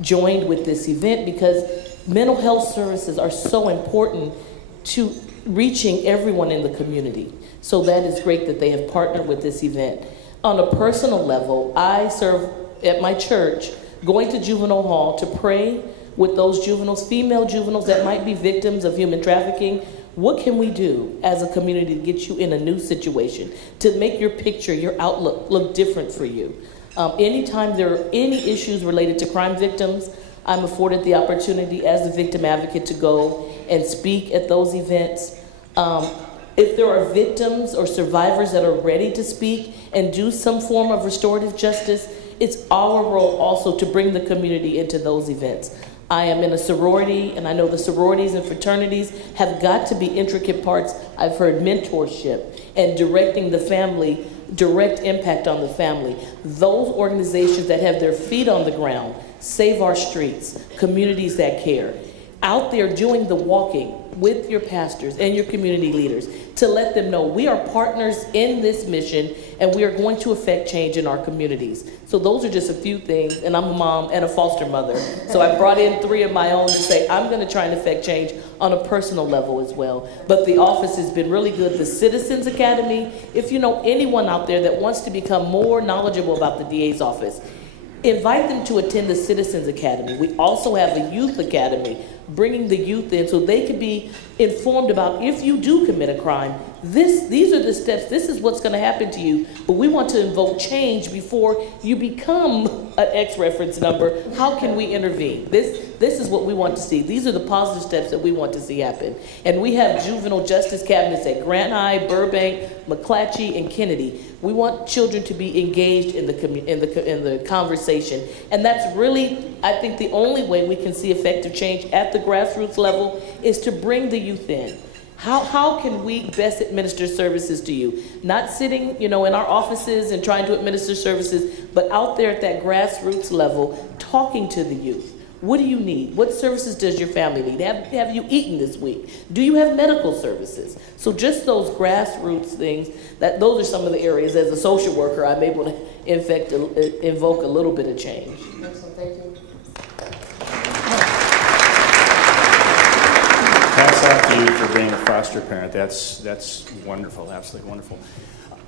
joined with this event, because mental health services are so important to reaching everyone in the community. So that is great that they have partnered with this event. On a personal level, I serve at my church, going to juvenile hall to pray with those juveniles, female juveniles that might be victims of human trafficking. What can we do as a community to get you in a new situation, to make your picture, your outlook look different for you? Anytime there are any issues related to crime victims, I'm afforded the opportunity as the victim advocate to go and speak at those events. If there are victims or survivors that are ready to speak and do some form of restorative justice, it's our role also to bring the community into those events. I am in a sorority, and I know the sororities and fraternities have got to be intricate parts. I've heard mentorship and directing the family, direct impact on the family. Those organizations that have their feet on the ground, Save Our Streets, Communities That Care, out there doing the walking with your pastors and your community leaders to let them know we are partners in this mission and we are going to affect change in our communities. So those are just a few things, and I'm a mom and a foster mother. So I brought in 3 of my own to say I'm going to try and affect change on a personal level as well. But the office has been really good. The Citizens Academy, if you know anyone out there that wants to become more knowledgeable about the DA's office, invite them to attend the Citizens Academy. We also have a Youth Academy, bringing the youth in so they can be informed about if you do commit a crime, these are the steps, this is what's going to happen to you, but we want to invoke change before you become an X reference number. How can we intervene? This is what we want to see. These are the positive steps that we want to see happen. And we have juvenile justice cabinets at Grant High, Burbank, McClatchy, and Kennedy. We want children to be engaged in the conversation. And that's really, I think, the only way we can see effective change at the grassroots level is to bring the youth in. How can we best administer services to you? Not sitting, in our offices and trying to administer services, but out there at that grassroots level, talking to the youth. What do you need? What services does your family need? Have you eaten this week? Do you have medical services? So just those grassroots things, those are some of the areas as a social worker I'm able to invoke a little bit of change. Excellent, thank you. Hats off to you for being a foster parent. That's wonderful, absolutely wonderful.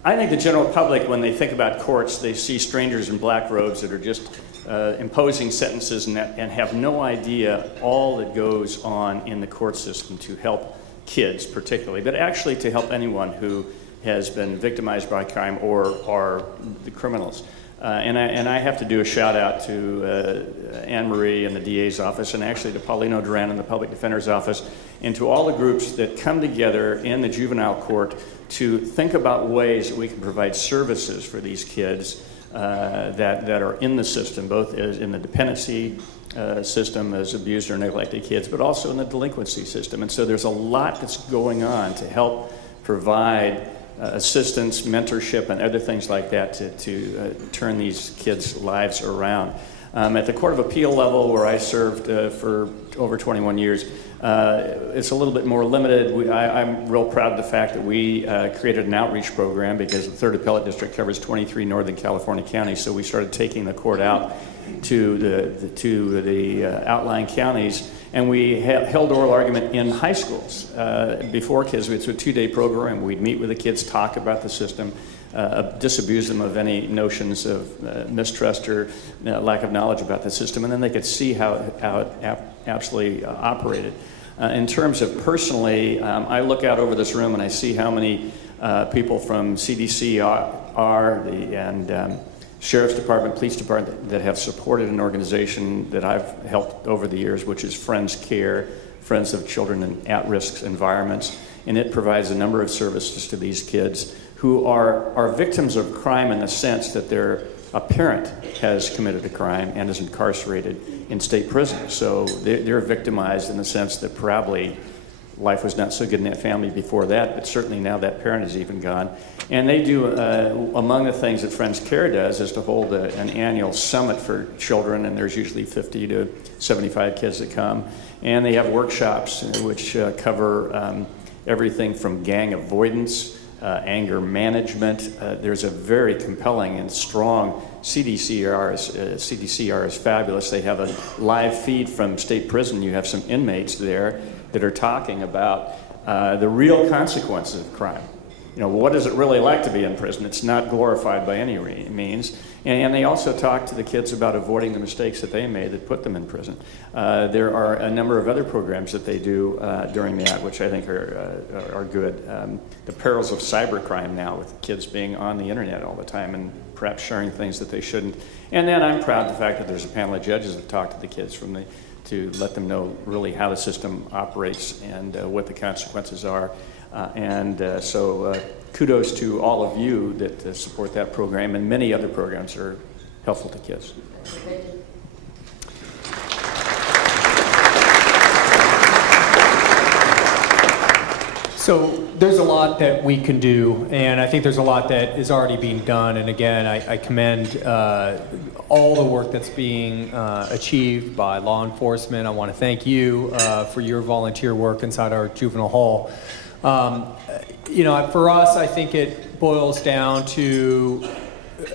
I think the general public, when they think about courts, they see strangers in black robes that are just imposing sentences and have no idea all that goes on in the court system to help kids particularly, but actually to help anyone who has been victimized by crime or are the criminals. And I have to do a shout out to Anne Marie and the DA's office, and actually to Paulino Duran and the Public Defender's office, and to all the groups that come together in the juvenile court to think about ways that we can provide services for these kids that are in the system, both in the dependency system as abused or neglected kids, but also in the delinquency system. And so there's a lot that's going on to help provide assistance, mentorship, and other things like that to turn these kids' lives around. At the Court of Appeal level, where I served for over 21 years, it's a little bit more limited. I'm real proud of the fact that we created an outreach program because the 3rd Appellate District covers 23 Northern California counties, so we started taking the court out to the outlying counties, and we held oral argument in high schools before kids. It's a 2-day program. We'd meet with the kids, talk about the system, disabuse them of any notions of mistrust or lack of knowledge about the system, and then they could see how it absolutely operated. In terms of personally, I look out over this room and I see how many people from CDC and Sheriff's Department, Police Department that have supported an organization that I've helped over the years, which is Friends Care, Friends of Children in At-Risk Environments, and it provides a number of services to these kids who are victims of crime in the sense that a parent has committed a crime and is incarcerated in state prison. So they're victimized in the sense that probably life was not so good in that family before that, but certainly now that parent is even gone. And they do, among the things that Friends Care does is to hold an annual summit for children, and there's usually 50 to 75 kids that come. And they have workshops which cover everything from gang avoidance, anger management. There's a very compelling and strong CDCR is fabulous. They have a live feed from state prison. You have some inmates there that are talking about the real consequences of crime. What is it really like to be in prison? It's not glorified by any means. And they also talk to the kids about avoiding the mistakes that they made that put them in prison. There are a number of other programs that they do during that, which I think are good. The perils of cybercrime now, with kids being on the internet all the time and perhaps sharing things that they shouldn't. And then I'm proud of the fact that there's a panel of judges that talk to the kids to let them know really how the system operates and what the consequences are. So kudos to all of you that support that program, and many other programs that are helpful to kids. Thank you. So there's a lot that we can do, and I think there's a lot that is already being done. And again, I commend all the work that's being achieved by law enforcement. I want to thank you for your volunteer work inside our juvenile hall. For us, I think it boils down to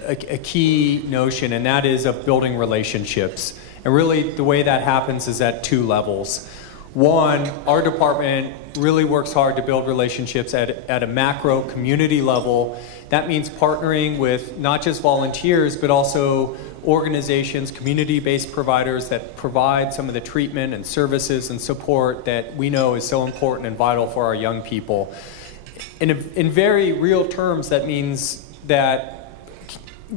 a key notion, and that is of building relationships. And really, the way that happens is at 2 levels. One, our department really works hard to build relationships at a macro community level. That means partnering with not just volunteers, but also organizations, community-based providers that provide some of the treatment and services and support that we know is so important and vital for our young people. In very real terms, that means that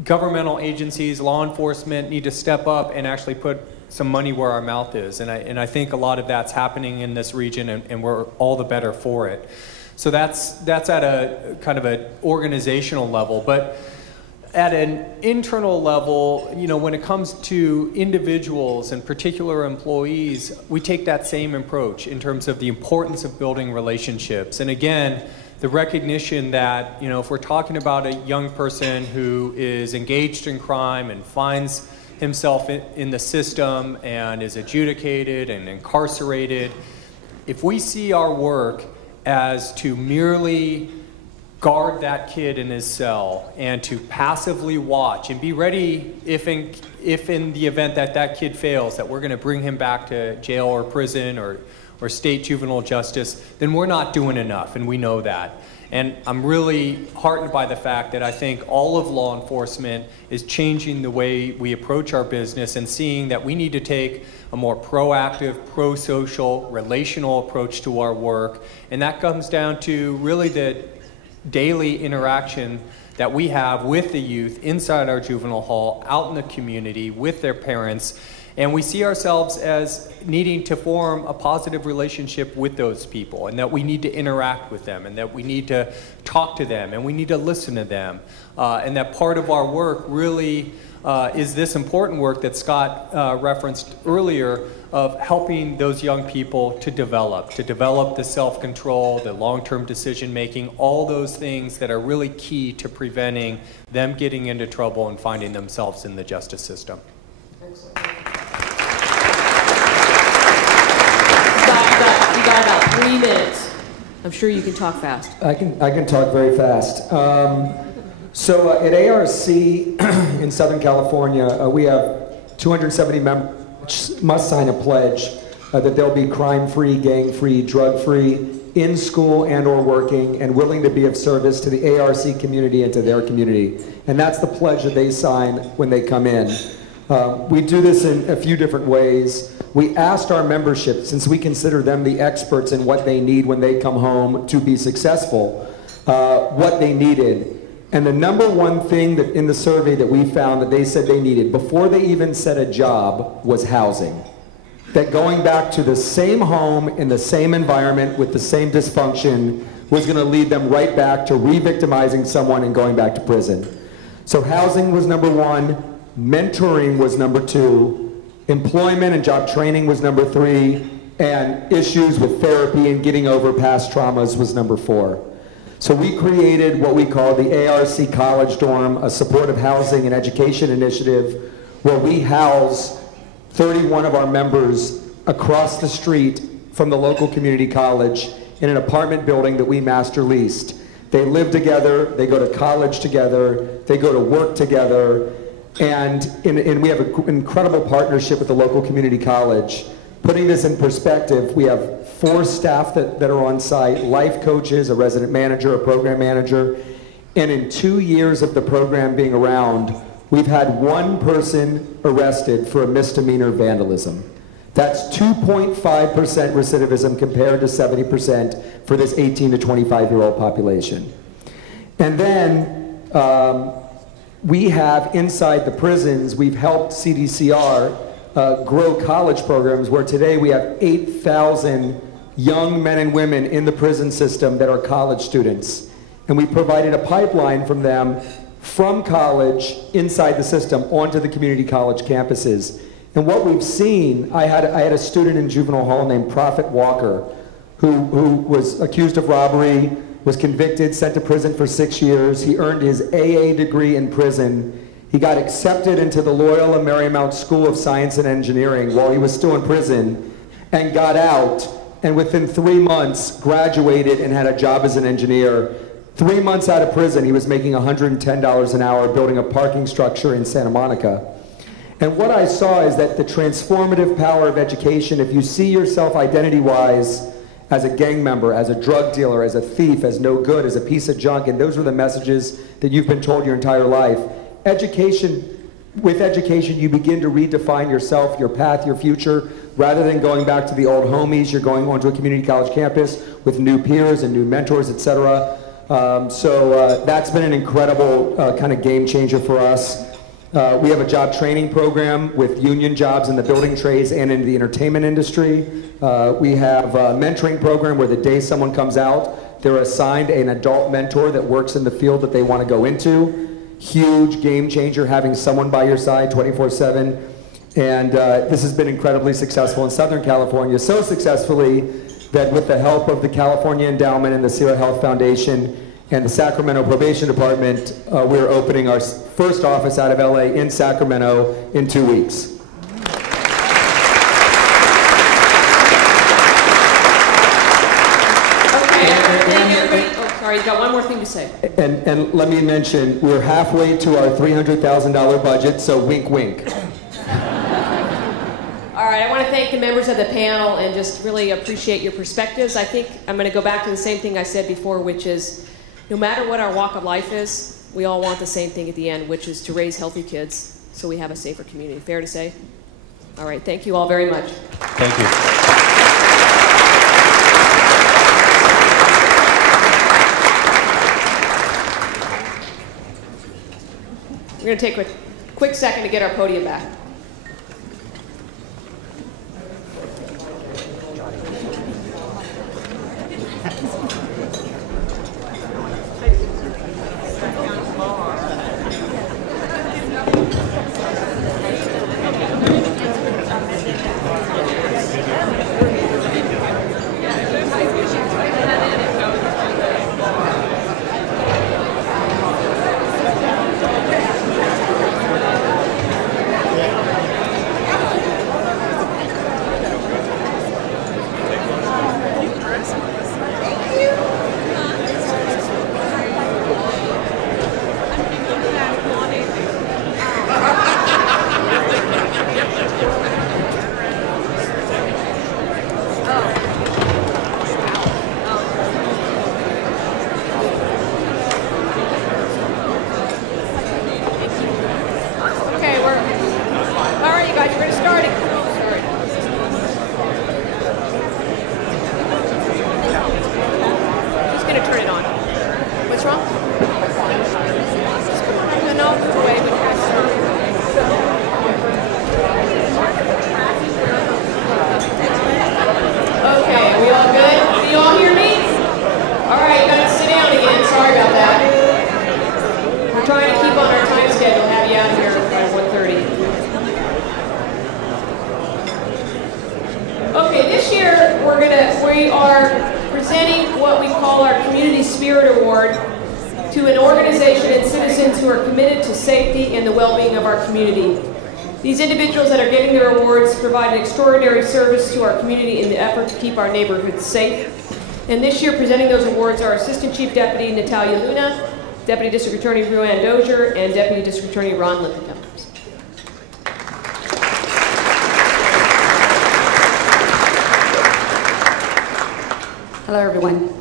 governmental agencies, law enforcement need to step up and actually put some money where our mouth is. And I think a lot of that's happening in this region, and we're all the better for it. So that's at a kind of an organizational level. But at an internal level, you know, when it comes to individuals and particular employees, we take that same approach in terms of the importance of building relationships. And again, the recognition that, you know, if we're talking about a young person who is engaged in crime and finds himself in the system and is adjudicated and incarcerated, if we see our work as to merely guard that kid in his cell and to passively watch and be ready if in the event that that kid fails, that we're going to bring him back to jail or prison or state juvenile justice, then we're not doing enough, and we know that. And I'm really heartened by the fact that I think all of law enforcement is changing the way we approach our business and seeing that we need to take a more proactive, pro-social, relational approach to our work. And that comes down to really the daily interaction that we have with the youth inside our juvenile hall, out in the community, with their parents. And we see ourselves as needing to form a positive relationship with those people, and that we need to interact with them, and that we need to talk to them, and we need to listen to them. And that part of our work really is this important work that Scott referenced earlier of helping those young people to develop the self-control, the long-term decision-making, all those things that are really key to preventing them getting into trouble and finding themselves in the justice system. Excellent. You got about 3 minutes. I'm sure you can talk fast. I can talk very fast. So at ARC in Southern California, we have 270 members must sign a pledge that they'll be crime-free, gang-free, drug-free, in school and or working, and willing to be of service to the ARC community and to their community. And that's the pledge that they sign when they come in. We do this in a few different ways. We asked our membership, since we consider them the experts in what they need when they come home to be successful, what they needed. And the number one thing that in the survey that we found that they said they needed, before they even said a job, was housing. That going back to the same home in the same environment with the same dysfunction was going to lead them right back to re-victimizing someone and going back to prison. So housing was number one, mentoring was number two, employment and job training was number three, and issues with therapy and getting over past traumas was number four. So we created what we call the ARC College Dorm, a supportive housing and education initiative where we house 31 of our members across the street from the local community college in an apartment building that we master leased. They live together, they go to college together, they go to work together, and we have an incredible partnership with the local community college. Putting this in perspective, we have 4 staff that are on site, life coaches, a resident manager, a program manager, and in 2 years of the program being around, we've had 1 person arrested for a misdemeanor vandalism. That's 2.5% recidivism compared to 70% for this 18 to 25-year-old population. And then we have inside the prisons, we've helped CDCR grow college programs where today we have 8,000 young men and women in the prison system that are college students. And we provided a pipeline from them from college inside the system onto the community college campuses. And what we've seen, I had a student in juvenile hall named Prophet Walker who was accused of robbery, was convicted, sent to prison for 6 years. He earned his AA degree in prison. He got accepted into the Loyola Marymount School of Science and Engineering while he was still in prison and got out, and within 3 months graduated and had a job as an engineer. 3 months out of prison, he was making $110 an hour building a parking structure in Santa Monica. And what I saw is that the transformative power of education, if you see yourself identity-wise as a gang member, as a drug dealer, as a thief, as no good, as a piece of junk, and those were the messages that you've been told your entire life, with education, you begin to redefine yourself, your path, your future. Rather than going back to the old homies, you're going onto a community college campus with new peers and new mentors, etc. So that's been an incredible kind of game changer for us. We have a job training program with union jobs in the building trades and in the entertainment industry. We have a mentoring program where the day someone comes out, they're assigned an adult mentor that works in the field that they want to go into. huge game changer having someone by your side 24/7. And this has been incredibly successful in Southern California, so successfully that with the help of the California Endowment and the Sierra Health Foundation and the Sacramento Probation Department, we're opening our first office out of LA in Sacramento in 2 weeks. Sorry, you got one more thing to say. And let me mention, we're halfway to our $300,000 budget, so wink, wink. All right, I want to thank the members of the panel and just really appreciate your perspectives. I think I'm going to go back to the same thing I said before, which is no matter what our walk of life is, we all want the same thing at the end, which is to raise healthy kids so we have a safer community. Fair to say? All right, thank you all very much. Thank you. We're going to take a quick second to get our podium back. We are presenting what we call our Community Spirit Award to an organization and citizens who are committed to safety and the well-being of our community. These individuals that are getting their awards provide an extraordinary service to our community in the effort to keep our neighborhoods safe. And this year, presenting those awards are Assistant Chief Deputy Natalia Luna, Deputy District Attorney Ruann Dozier, and Deputy District Attorney Ron Linthicum. Hello, everyone.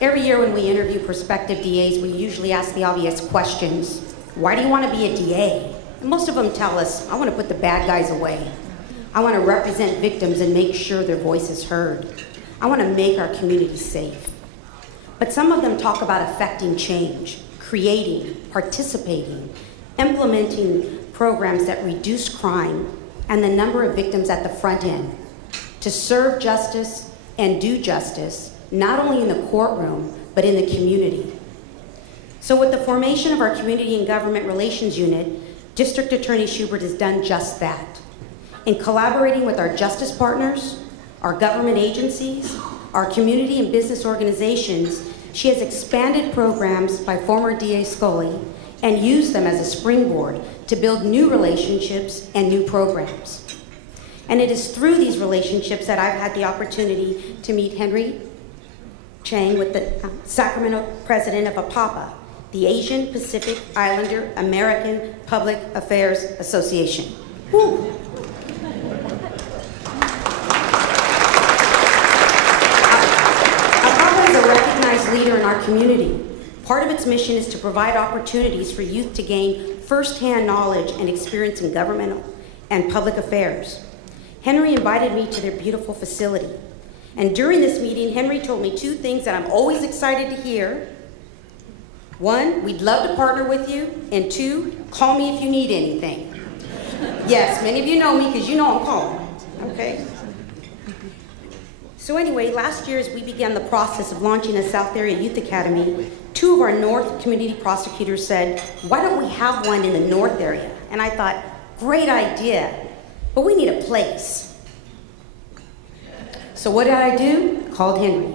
Every year when we interview prospective DAs, we usually ask the obvious questions. Why do you want to be a DA? And most of them tell us, I want to put the bad guys away. I want to represent victims and make sure their voice is heard. I want to make our community safe. But some of them talk about affecting change, creating, participating, implementing programs that reduce crime and the number of victims at the front end, to serve justice and do justice, not only in the courtroom, but in the community. So with the formation of our Community and Government Relations Unit, District Attorney Schubert has done just that. In collaborating with our justice partners, our government agencies, our community and business organizations, she has expanded programs by former DA Scully and used them as a springboard to build new relationships and new programs. And it is through these relationships that I've had the opportunity to meet Henry Chang with the Sacramento president of APAPA, the Asian Pacific Islander American Public Affairs Association. Woo. APAPA is a recognized leader in our community. Part of its mission is to provide opportunities for youth to gain firsthand knowledge and experience in governmental and public affairs. Henry invited me to their beautiful facility. And during this meeting, Henry told me two things that I'm always excited to hear. One, we'd love to partner with you. And two, call me if you need anything. Yes, many of you know me because you know I'm calling, okay? So anyway, last year as we began the process of launching a South Area Youth Academy, 2 of our North community prosecutors said, why don't we have one in the North area? And I thought, great idea, but we need a place. So what did I do? Called Henry.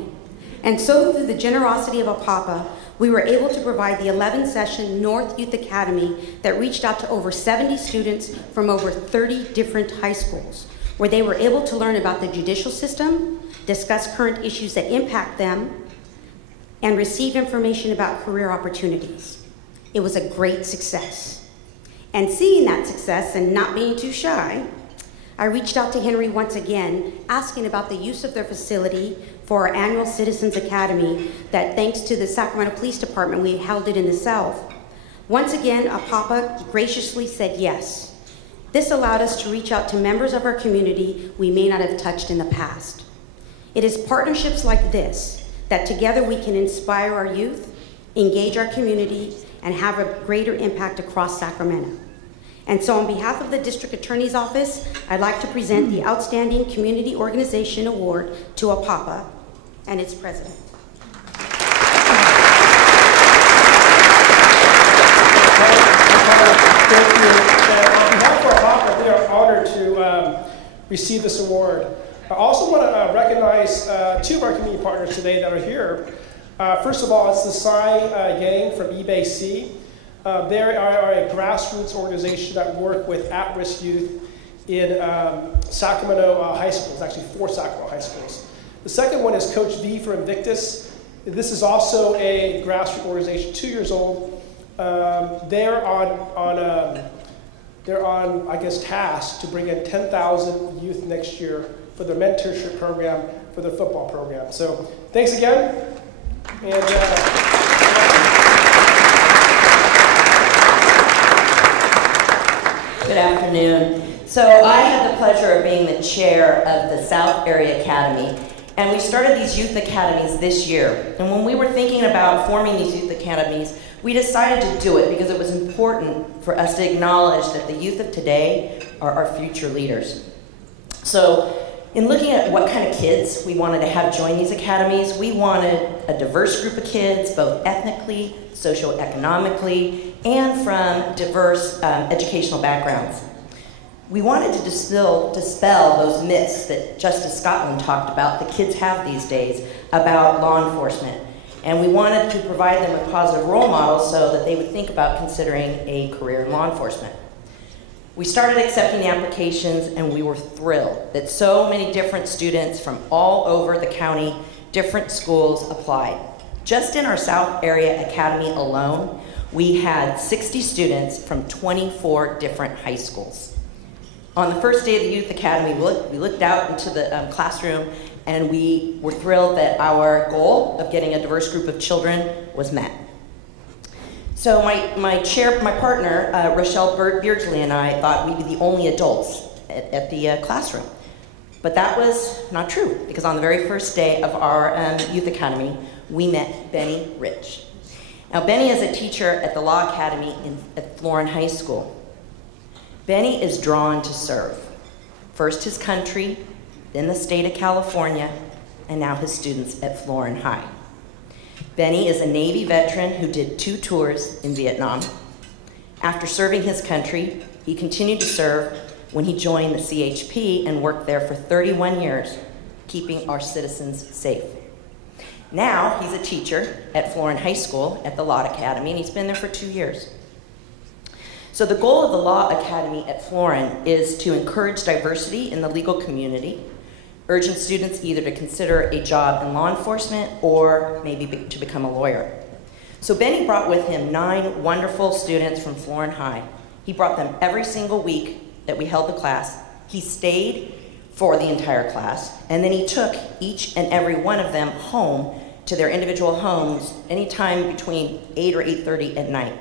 And so through the generosity of a Papa, we were able to provide the 11-session North Youth Academy that reached out to over 70 students from over 30 different high schools, where they were able to learn about the judicial system, discuss current issues that impact them, and receive information about career opportunities. It was a great success. And seeing that success and not being too shy, I reached out to Henry once again, asking about the use of their facility for our annual Citizens Academy that, thanks to the Sacramento Police Department, we held it in the South. Once again, a Papa graciously said yes. This allowed us to reach out to members of our community we may not have touched in the past. It is partnerships like this that together we can inspire our youth, engage our community, and have a greater impact across Sacramento. And so on behalf of the District Attorney's Office, I'd like to present the Outstanding Community Organization Award to a Papa and its president. Thank you. On behalf of our Papa, we are honored to receive this award. I also want to recognize 2 of our community partners today that are here. First of all, it's the Psy Gang from eBay-C. They are a grassroots organization that work with at-risk youth in Sacramento high schools, actually 4 Sacramento high schools. The second one is Coach V for Invictus. This is also a grassroots organization, 2 years old. They're on, I guess, task to bring in 10,000 youth next year for their mentorship program, for their football program. So thanks again. And good afternoon. So I had the pleasure of being the chair of the South Area Academy, and we started these youth academies this year. And when we were thinking about forming these youth academies, we decided to do it because it was important for us to acknowledge that the youth of today are our future leaders. So in looking at what kind of kids we wanted to have join these academies, we wanted a diverse group of kids, both ethnically, socioeconomically, and from diverse educational backgrounds. We wanted to dispel those myths that Justice Scotland talked about that kids have these days about law enforcement. And we wanted to provide them with positive role models so that they would think about considering a career in law enforcement. We started accepting the applications, and we were thrilled that so many different students from all over the county, different schools applied. Just in our South Area Academy alone, we had 60 students from 24 different high schools. On the first day of the Youth Academy, we looked out into the classroom, and we were thrilled that our goal of getting a diverse group of children was met. So my partner, Rochelle Beardsley, and I thought we'd be the only adults at the classroom. But that was not true, because on the very first day of our Youth Academy, we met Benny Rich. Now, Benny is a teacher at the Law Academy at Florin High School. Benny is drawn to serve. First his country, then the state of California, and now his students at Florin High. Benny is a Navy veteran who did 2 tours in Vietnam. After serving his country, he continued to serve when he joined the CHP and worked there for 31 years, keeping our citizens safe. Now, he's a teacher at Florin High School at the Law Academy, and he's been there for 2 years. So the goal of the Law Academy at Florin is to encourage diversity in the legal community, urging students either to consider a job in law enforcement or maybe to become a lawyer. So Benny brought with him 9 wonderful students from Florin High. He brought them every single week that we held the class. He stayed for the entire class, and then he took each and every one of them home to their individual homes anytime between 8 or 8:30 at night.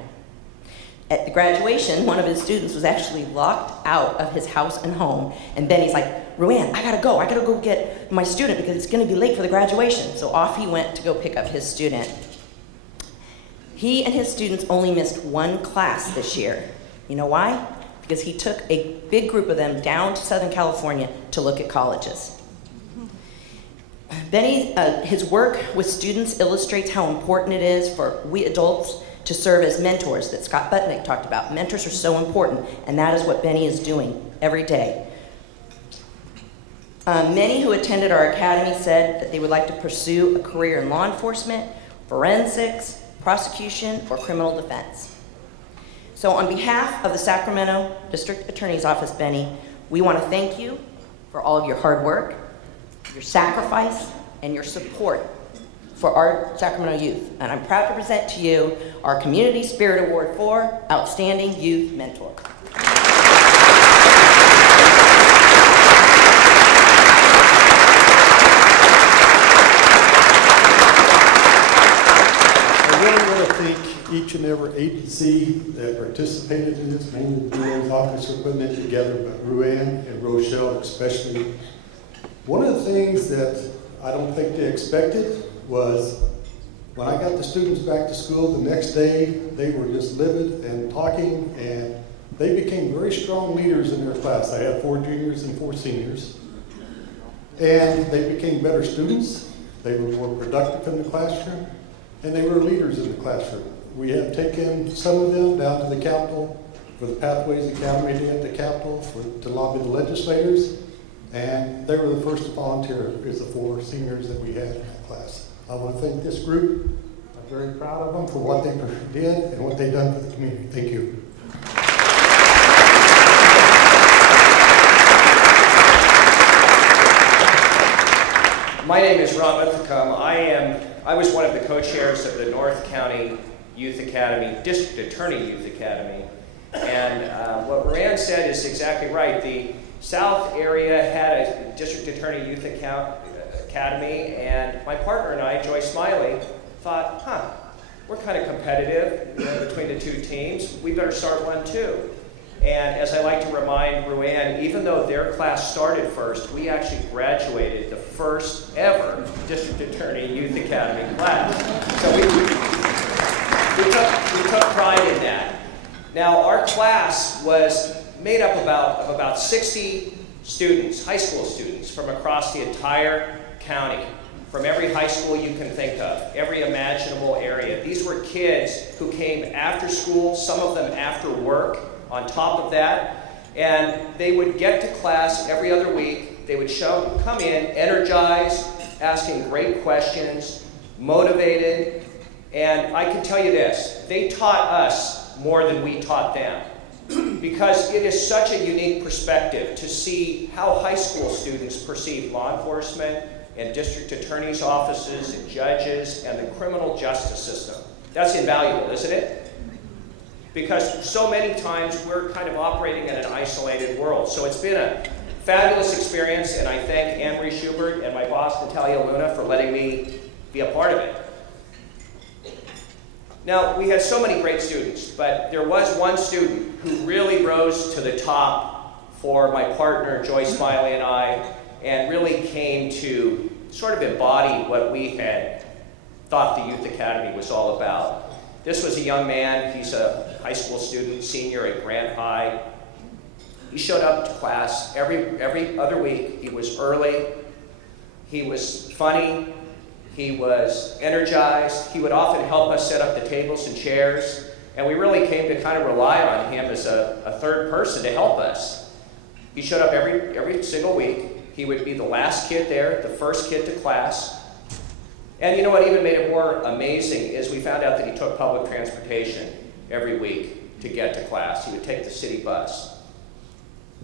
At the graduation, one of his students was actually locked out of his house and home, and Benny's like, "Roanne, I gotta go get my student because it's gonna be late for the graduation." So off he went to go pick up his student. He and his students only missed 1 class this year. You know why? Because he took a big group of them down to Southern California to look at colleges. Benny, his work with students illustrates how important it is for we adults to serve as mentors that Scott Butnick talked about. Mentors are so important, and that is what Benny is doing every day. Many who attended our academy said that they would like to pursue a career in law enforcement, forensics, prosecution, or criminal defense. So on behalf of the Sacramento District Attorney's Office, Benny, we want to thank you for all of your hard work, your sacrifice, and your support for our Sacramento youth. And I'm proud to present to you our Community Spirit Award for Outstanding Youth Mentor. I really want to thank each and every agency that participated in this, mainly the DA's office for putting it together, but Ruann and Rochelle especially. One of the things that I don't think they expected was when I got the students back to school the next day, they were just livid and talking, and they became very strong leaders in their class. I had 4 juniors and 4 seniors. And they became better students. They were more productive in the classroom, and they were leaders in the classroom. We have taken some of them down to the Capitol for the Pathways Academy Day at the Capitol to lobby the legislators, and they were the first to volunteer as the 4 seniors that we had in that class. I want to thank this group. I'm very proud of them for what they did and what they've done for the community. Thank you. My name is Ron Withacum. I was one of the co-chairs of the North County Youth Academy, District Attorney Youth Academy. And what Ruann said is exactly right. The South area had a District Attorney Youth Academy, and my partner and I, Joy Smiley, thought, we're kind of competitive between the 2 teams. We better start one too. And as I like to remind Ruann, even though their class started first, we actually graduated the first ever District Attorney Youth Academy class. So we took pride in that. Now, our class was made up of about 60 students, high school students, from across the entire county, from every high school you can think of, every imaginable area. These were kids who came after school, some of them after work, on top of that, and they would get to class every other week. They would come in energized, asking great questions, motivated, and I can tell you this, they taught us more than we taught them, because it is such a unique perspective to see how high school students perceive law enforcement and district attorneys' offices and judges and the criminal justice system. That's invaluable, isn't it? Because so many times we're kind of operating in an isolated world. So it's been a fabulous experience, and I thank Anne-Marie Schubert and my boss, Natalia Luna, for letting me be a part of it. Now, we had so many great students, but there was one student who really rose to the top for my partner, Joy Smiley, and I, and really came to sort of embody what we had thought the Youth Academy was all about. This was a young man. He's a high school student, senior at Grant High. He showed up to class every other week. He was early. He was funny. He was energized. He would often help us set up the tables and chairs. And we really came to kind of rely on him as a third person to help us. He showed up every single week. He would be the last kid there, the first kid to class. And you know what even made it more amazing is we found out that he took public transportation every week to get to class. He would take the city bus.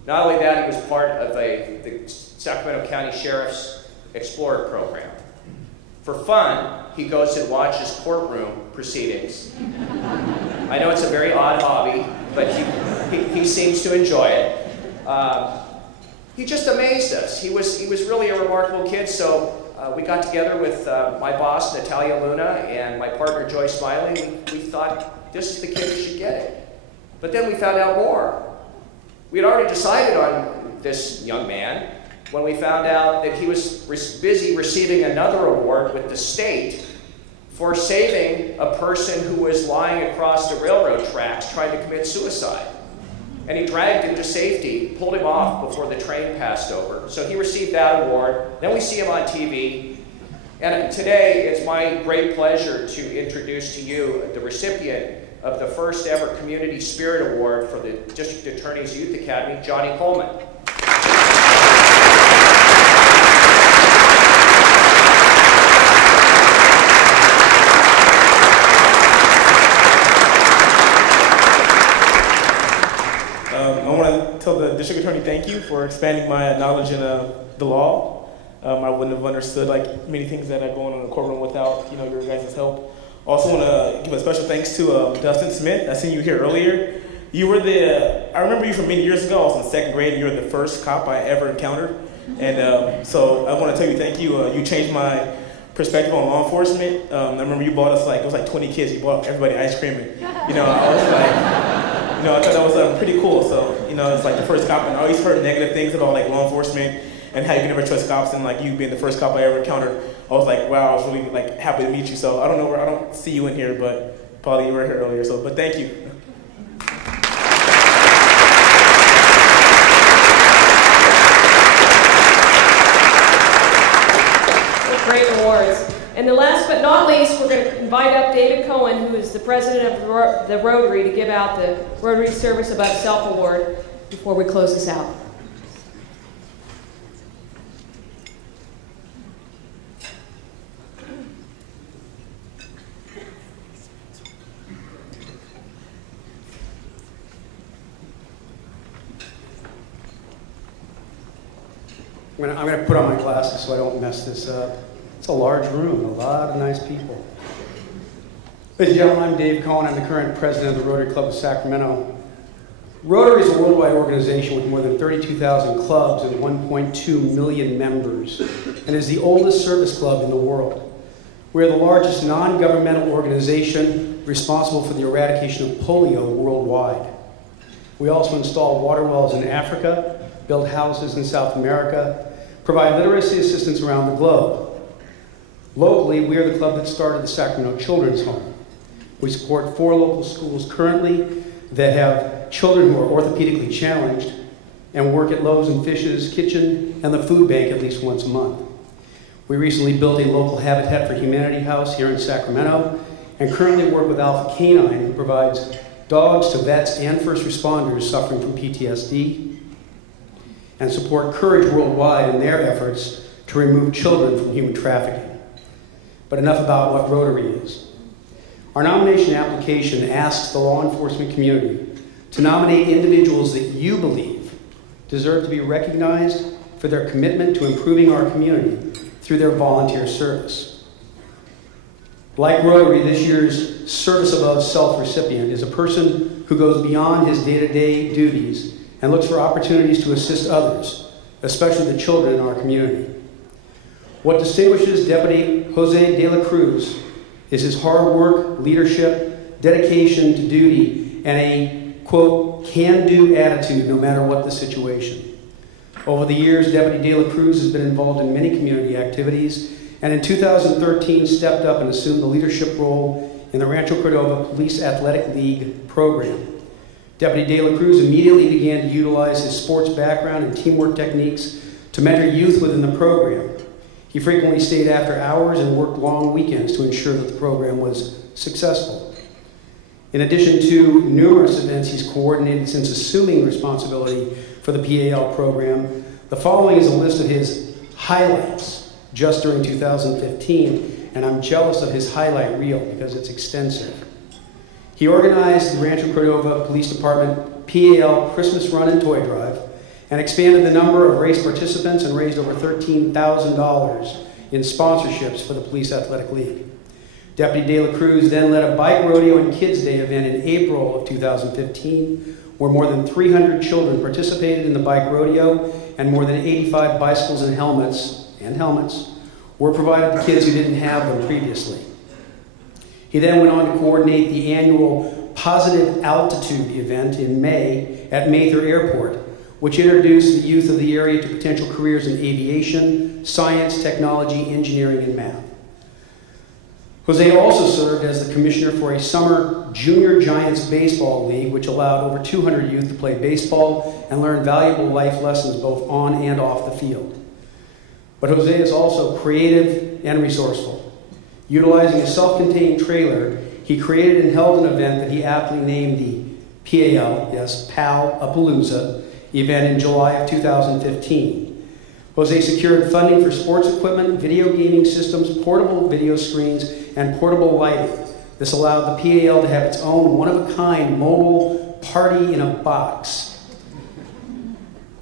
Not only that, he was part of the Sacramento County Sheriff's Explorer program. For fun, he goes and watches courtroom proceedings. I know it's a very odd hobby, but he seems to enjoy it. He just amazed us. He was really a remarkable kid, so we got together with my boss, Natalia Luna, and my partner, Joy Smiley. We thought, this is the kid who should get it. But then we found out more. We had already decided on this young man when we found out that he was busy receiving another award with the state for saving a person who was lying across the railroad tracks trying to commit suicide. And he dragged him to safety, pulled him off before the train passed over. So he received that award. Then we see him on TV. And today, it's my great pleasure to introduce to you the recipient of the first ever Community Spirit Award for the District Attorney's Youth Academy, Johnny Coleman. I want to tell the district attorney thank you for expanding my knowledge in the law. I wouldn't have understood like many things that are going on in the courtroom without your guys' help. Also want to give a special thanks to Dustin Smith. I seen you here earlier. You were I remember you from many years ago. I was in second grade and you were the first cop I ever encountered. And so I want to tell you thank you. You changed my perspective on law enforcement. I remember you bought us it was like 20 kids. You bought everybody ice cream. And, I was like, I thought that was pretty cool. So, it's like the first cop, and I always heard negative things about like law enforcement and how you can never trust cops, and like you being the first cop I ever encountered. I was like, wow, I was really like happy to meet you. So I don't see you in here, but probably you were here earlier. So, but thank you. Great awards. And the last but not least, we're going to invite up David Cohen, who is the president of the Rotary, to give out the Rotary Service Above Self Award before we close this out. I'm going to put on my glasses so I don't mess this up. It's a large room, a lot of nice people. Ladies and gentlemen, I'm Dave Cohen. I'm the current president of the Rotary Club of Sacramento. Rotary is a worldwide organization with more than 32,000 clubs and 1.2 million members, and is the oldest service club in the world. We are the largest non-governmental organization responsible for the eradication of polio worldwide. We also install water wells in Africa, build houses in South America, provide literacy assistance around the globe. Locally, we are the club that started the Sacramento Children's Home. We support 4 local schools currently that have children who are orthopedically challenged and work at Loaves and Fish's kitchen and the food bank at least once a month. We recently built a local Habitat for Humanity house here in Sacramento and currently work with Alpha Canine, who provides dogs to vets and first responders suffering from PTSD, and support Courage Worldwide in their efforts to remove children from human trafficking. But enough about what Rotary is. Our nomination application asks the law enforcement community to nominate individuals that you believe deserve to be recognized for their commitment to improving our community through their volunteer service. Like Rotary, this year's Service Above Self recipient is a person who goes beyond his day-to-day duties and looks for opportunities to assist others, especially the children in our community. What distinguishes Deputy Jose de la Cruz is his hard work, leadership, dedication to duty, and a, quote, can-do attitude no matter what the situation. Over the years, Deputy de la Cruz has been involved in many community activities, and in 2013 stepped up and assumed the leadership role in the Rancho Cordova Police Athletic League program. Deputy de la Cruz immediately began to utilize his sports background and teamwork techniques to mentor youth within the program. He frequently stayed after hours and worked long weekends to ensure that the program was successful. In addition to numerous events he's coordinated since assuming responsibility for the PAL program, the following is a list of his highlights just during 2015, and I'm jealous of his highlight reel because it's extensive. He organized the Rancho Cordova Police Department PAL Christmas Run and Toy Drive and expanded the number of race participants and raised over $13,000 in sponsorships for the Police Athletic League. Deputy de la Cruz then led a bike rodeo and kids day event in April of 2015 where more than 300 children participated in the bike rodeo and more than 85 bicycles and helmets were provided to kids who didn't have them previously. He then went on to coordinate the annual Positive Altitude event in May at Mather Airport, which introduced the youth of the area to potential careers in aviation, science, technology, engineering, and math. Jose also served as the commissioner for a summer Junior Giants Baseball League, which allowed over 200 youth to play baseball and learn valuable life lessons both on and off the field. But Jose is also creative and resourceful. Utilizing a self-contained trailer, he created and held an event that he aptly named the PAL, yes, Pal-A-Palooza event in July of 2015. Jose secured funding for sports equipment, video gaming systems, portable video screens, and portable lighting. This allowed the PAL to have its own one-of-a-kind mobile party in a box.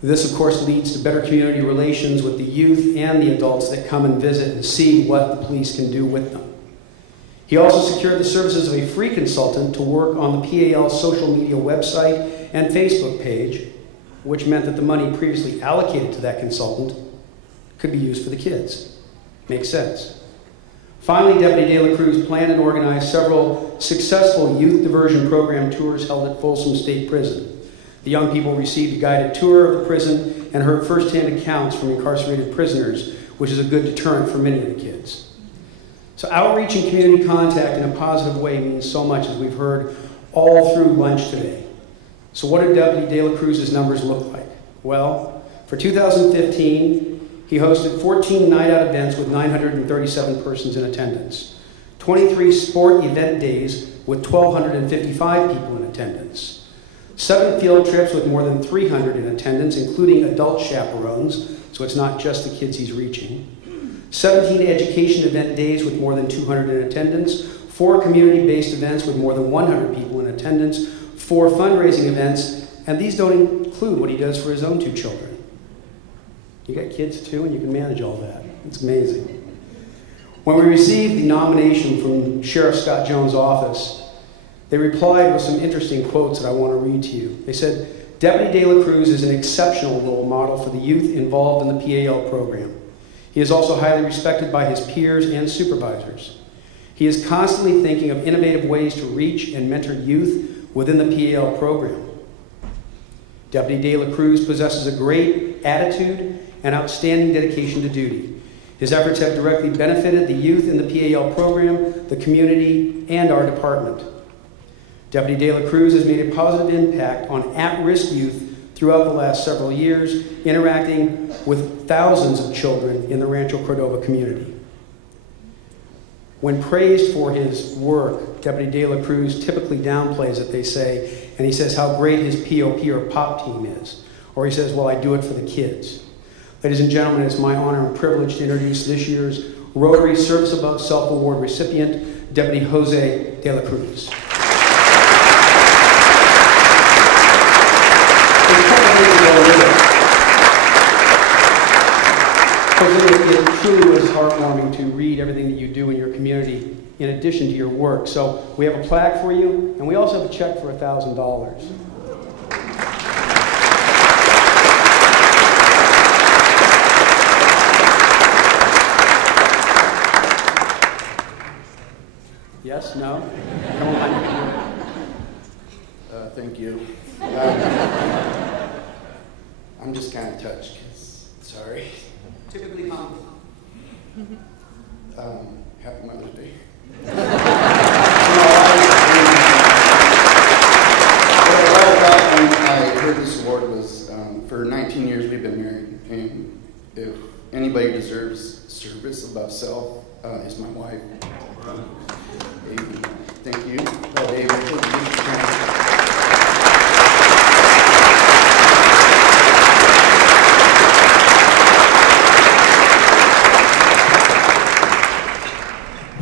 This, of course, leads to better community relations with the youth and the adults that come and visit and see what the police can do with them. He also secured the services of a free consultant to work on the PAL's social media website and Facebook page, which meant that the money previously allocated to that consultant could be used for the kids. Makes sense. Finally, Deputy De La Cruz planned and organized several successful youth diversion program tours held at Folsom State Prison. The young people received a guided tour of the prison and heard firsthand accounts from incarcerated prisoners, which is a good deterrent for many of the kids. So outreach and community contact in a positive way means so much, as we've heard all through lunch today. So what did Deputy De La Cruz's numbers look like? Well, for 2015, he hosted 14 night-out events with 937 persons in attendance, 23 sport event days with 1,255 people in attendance, 7 field trips with more than 300 in attendance, including adult chaperones, so it's not just the kids he's reaching, 17 education event days with more than 200 in attendance, 4 community-based events with more than 100 people in attendance, 4 fundraising events, and these don't include what he does for his own 2 children. You got kids too, and you can manage all that. It's amazing. When we received the nomination from Sheriff Scott Jones' office, they replied with some interesting quotes that I want to read to you. They said, Deputy De La Cruz is an exceptional role model for the youth involved in the PAL program. He is also highly respected by his peers and supervisors. He is constantly thinking of innovative ways to reach and mentor youth within the PAL program. Deputy De La Cruz possesses a great attitude and outstanding dedication to duty. His efforts have directly benefited the youth in the PAL program, the community, and our department. Deputy De La Cruz has made a positive impact on at-risk youth throughout the last several years, interacting with thousands of children in the Rancho Cordova community. When praised for his work, Deputy De La Cruz typically downplays it, they say, and he says how great his POP or POP team is. Or he says, well, I do it for the kids. Ladies and gentlemen, it's my honor and privilege to introduce this year's Rotary Service Above Self Award recipient, Deputy Jose De La Cruz. Jose, it truly was heartwarming to read everything that you do in your community in addition to your work. So we have a plaque for you, and we also have a check for $1,000. Yes? No? Come on. Thank you. I'm just kind of touched because, sorry. Typically mom. Happy Mother's Day. What I thought when I heard this award was, for 19 years we've been married, and if anybody deserves service above self, is my wife. Thank you. Dave,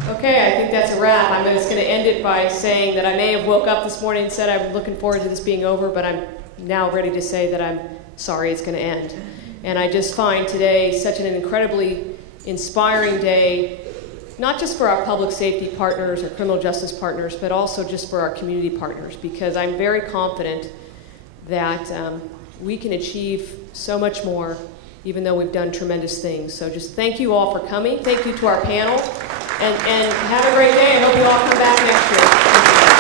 Okay, I think that's a wrap. I'm just going to end it by saying that I may have woke up this morning and said I'm looking forward to this being over, but I'm now ready to say that I'm sorry it's going to end. And I just find today such an incredibly inspiring day, not just for our public safety partners or criminal justice partners, but also just for our community partners, because I'm very confident that we can achieve so much more, even though we've done tremendous things. So just thank you all for coming. Thank you to our panel, and have a great day. I hope you all come back next year.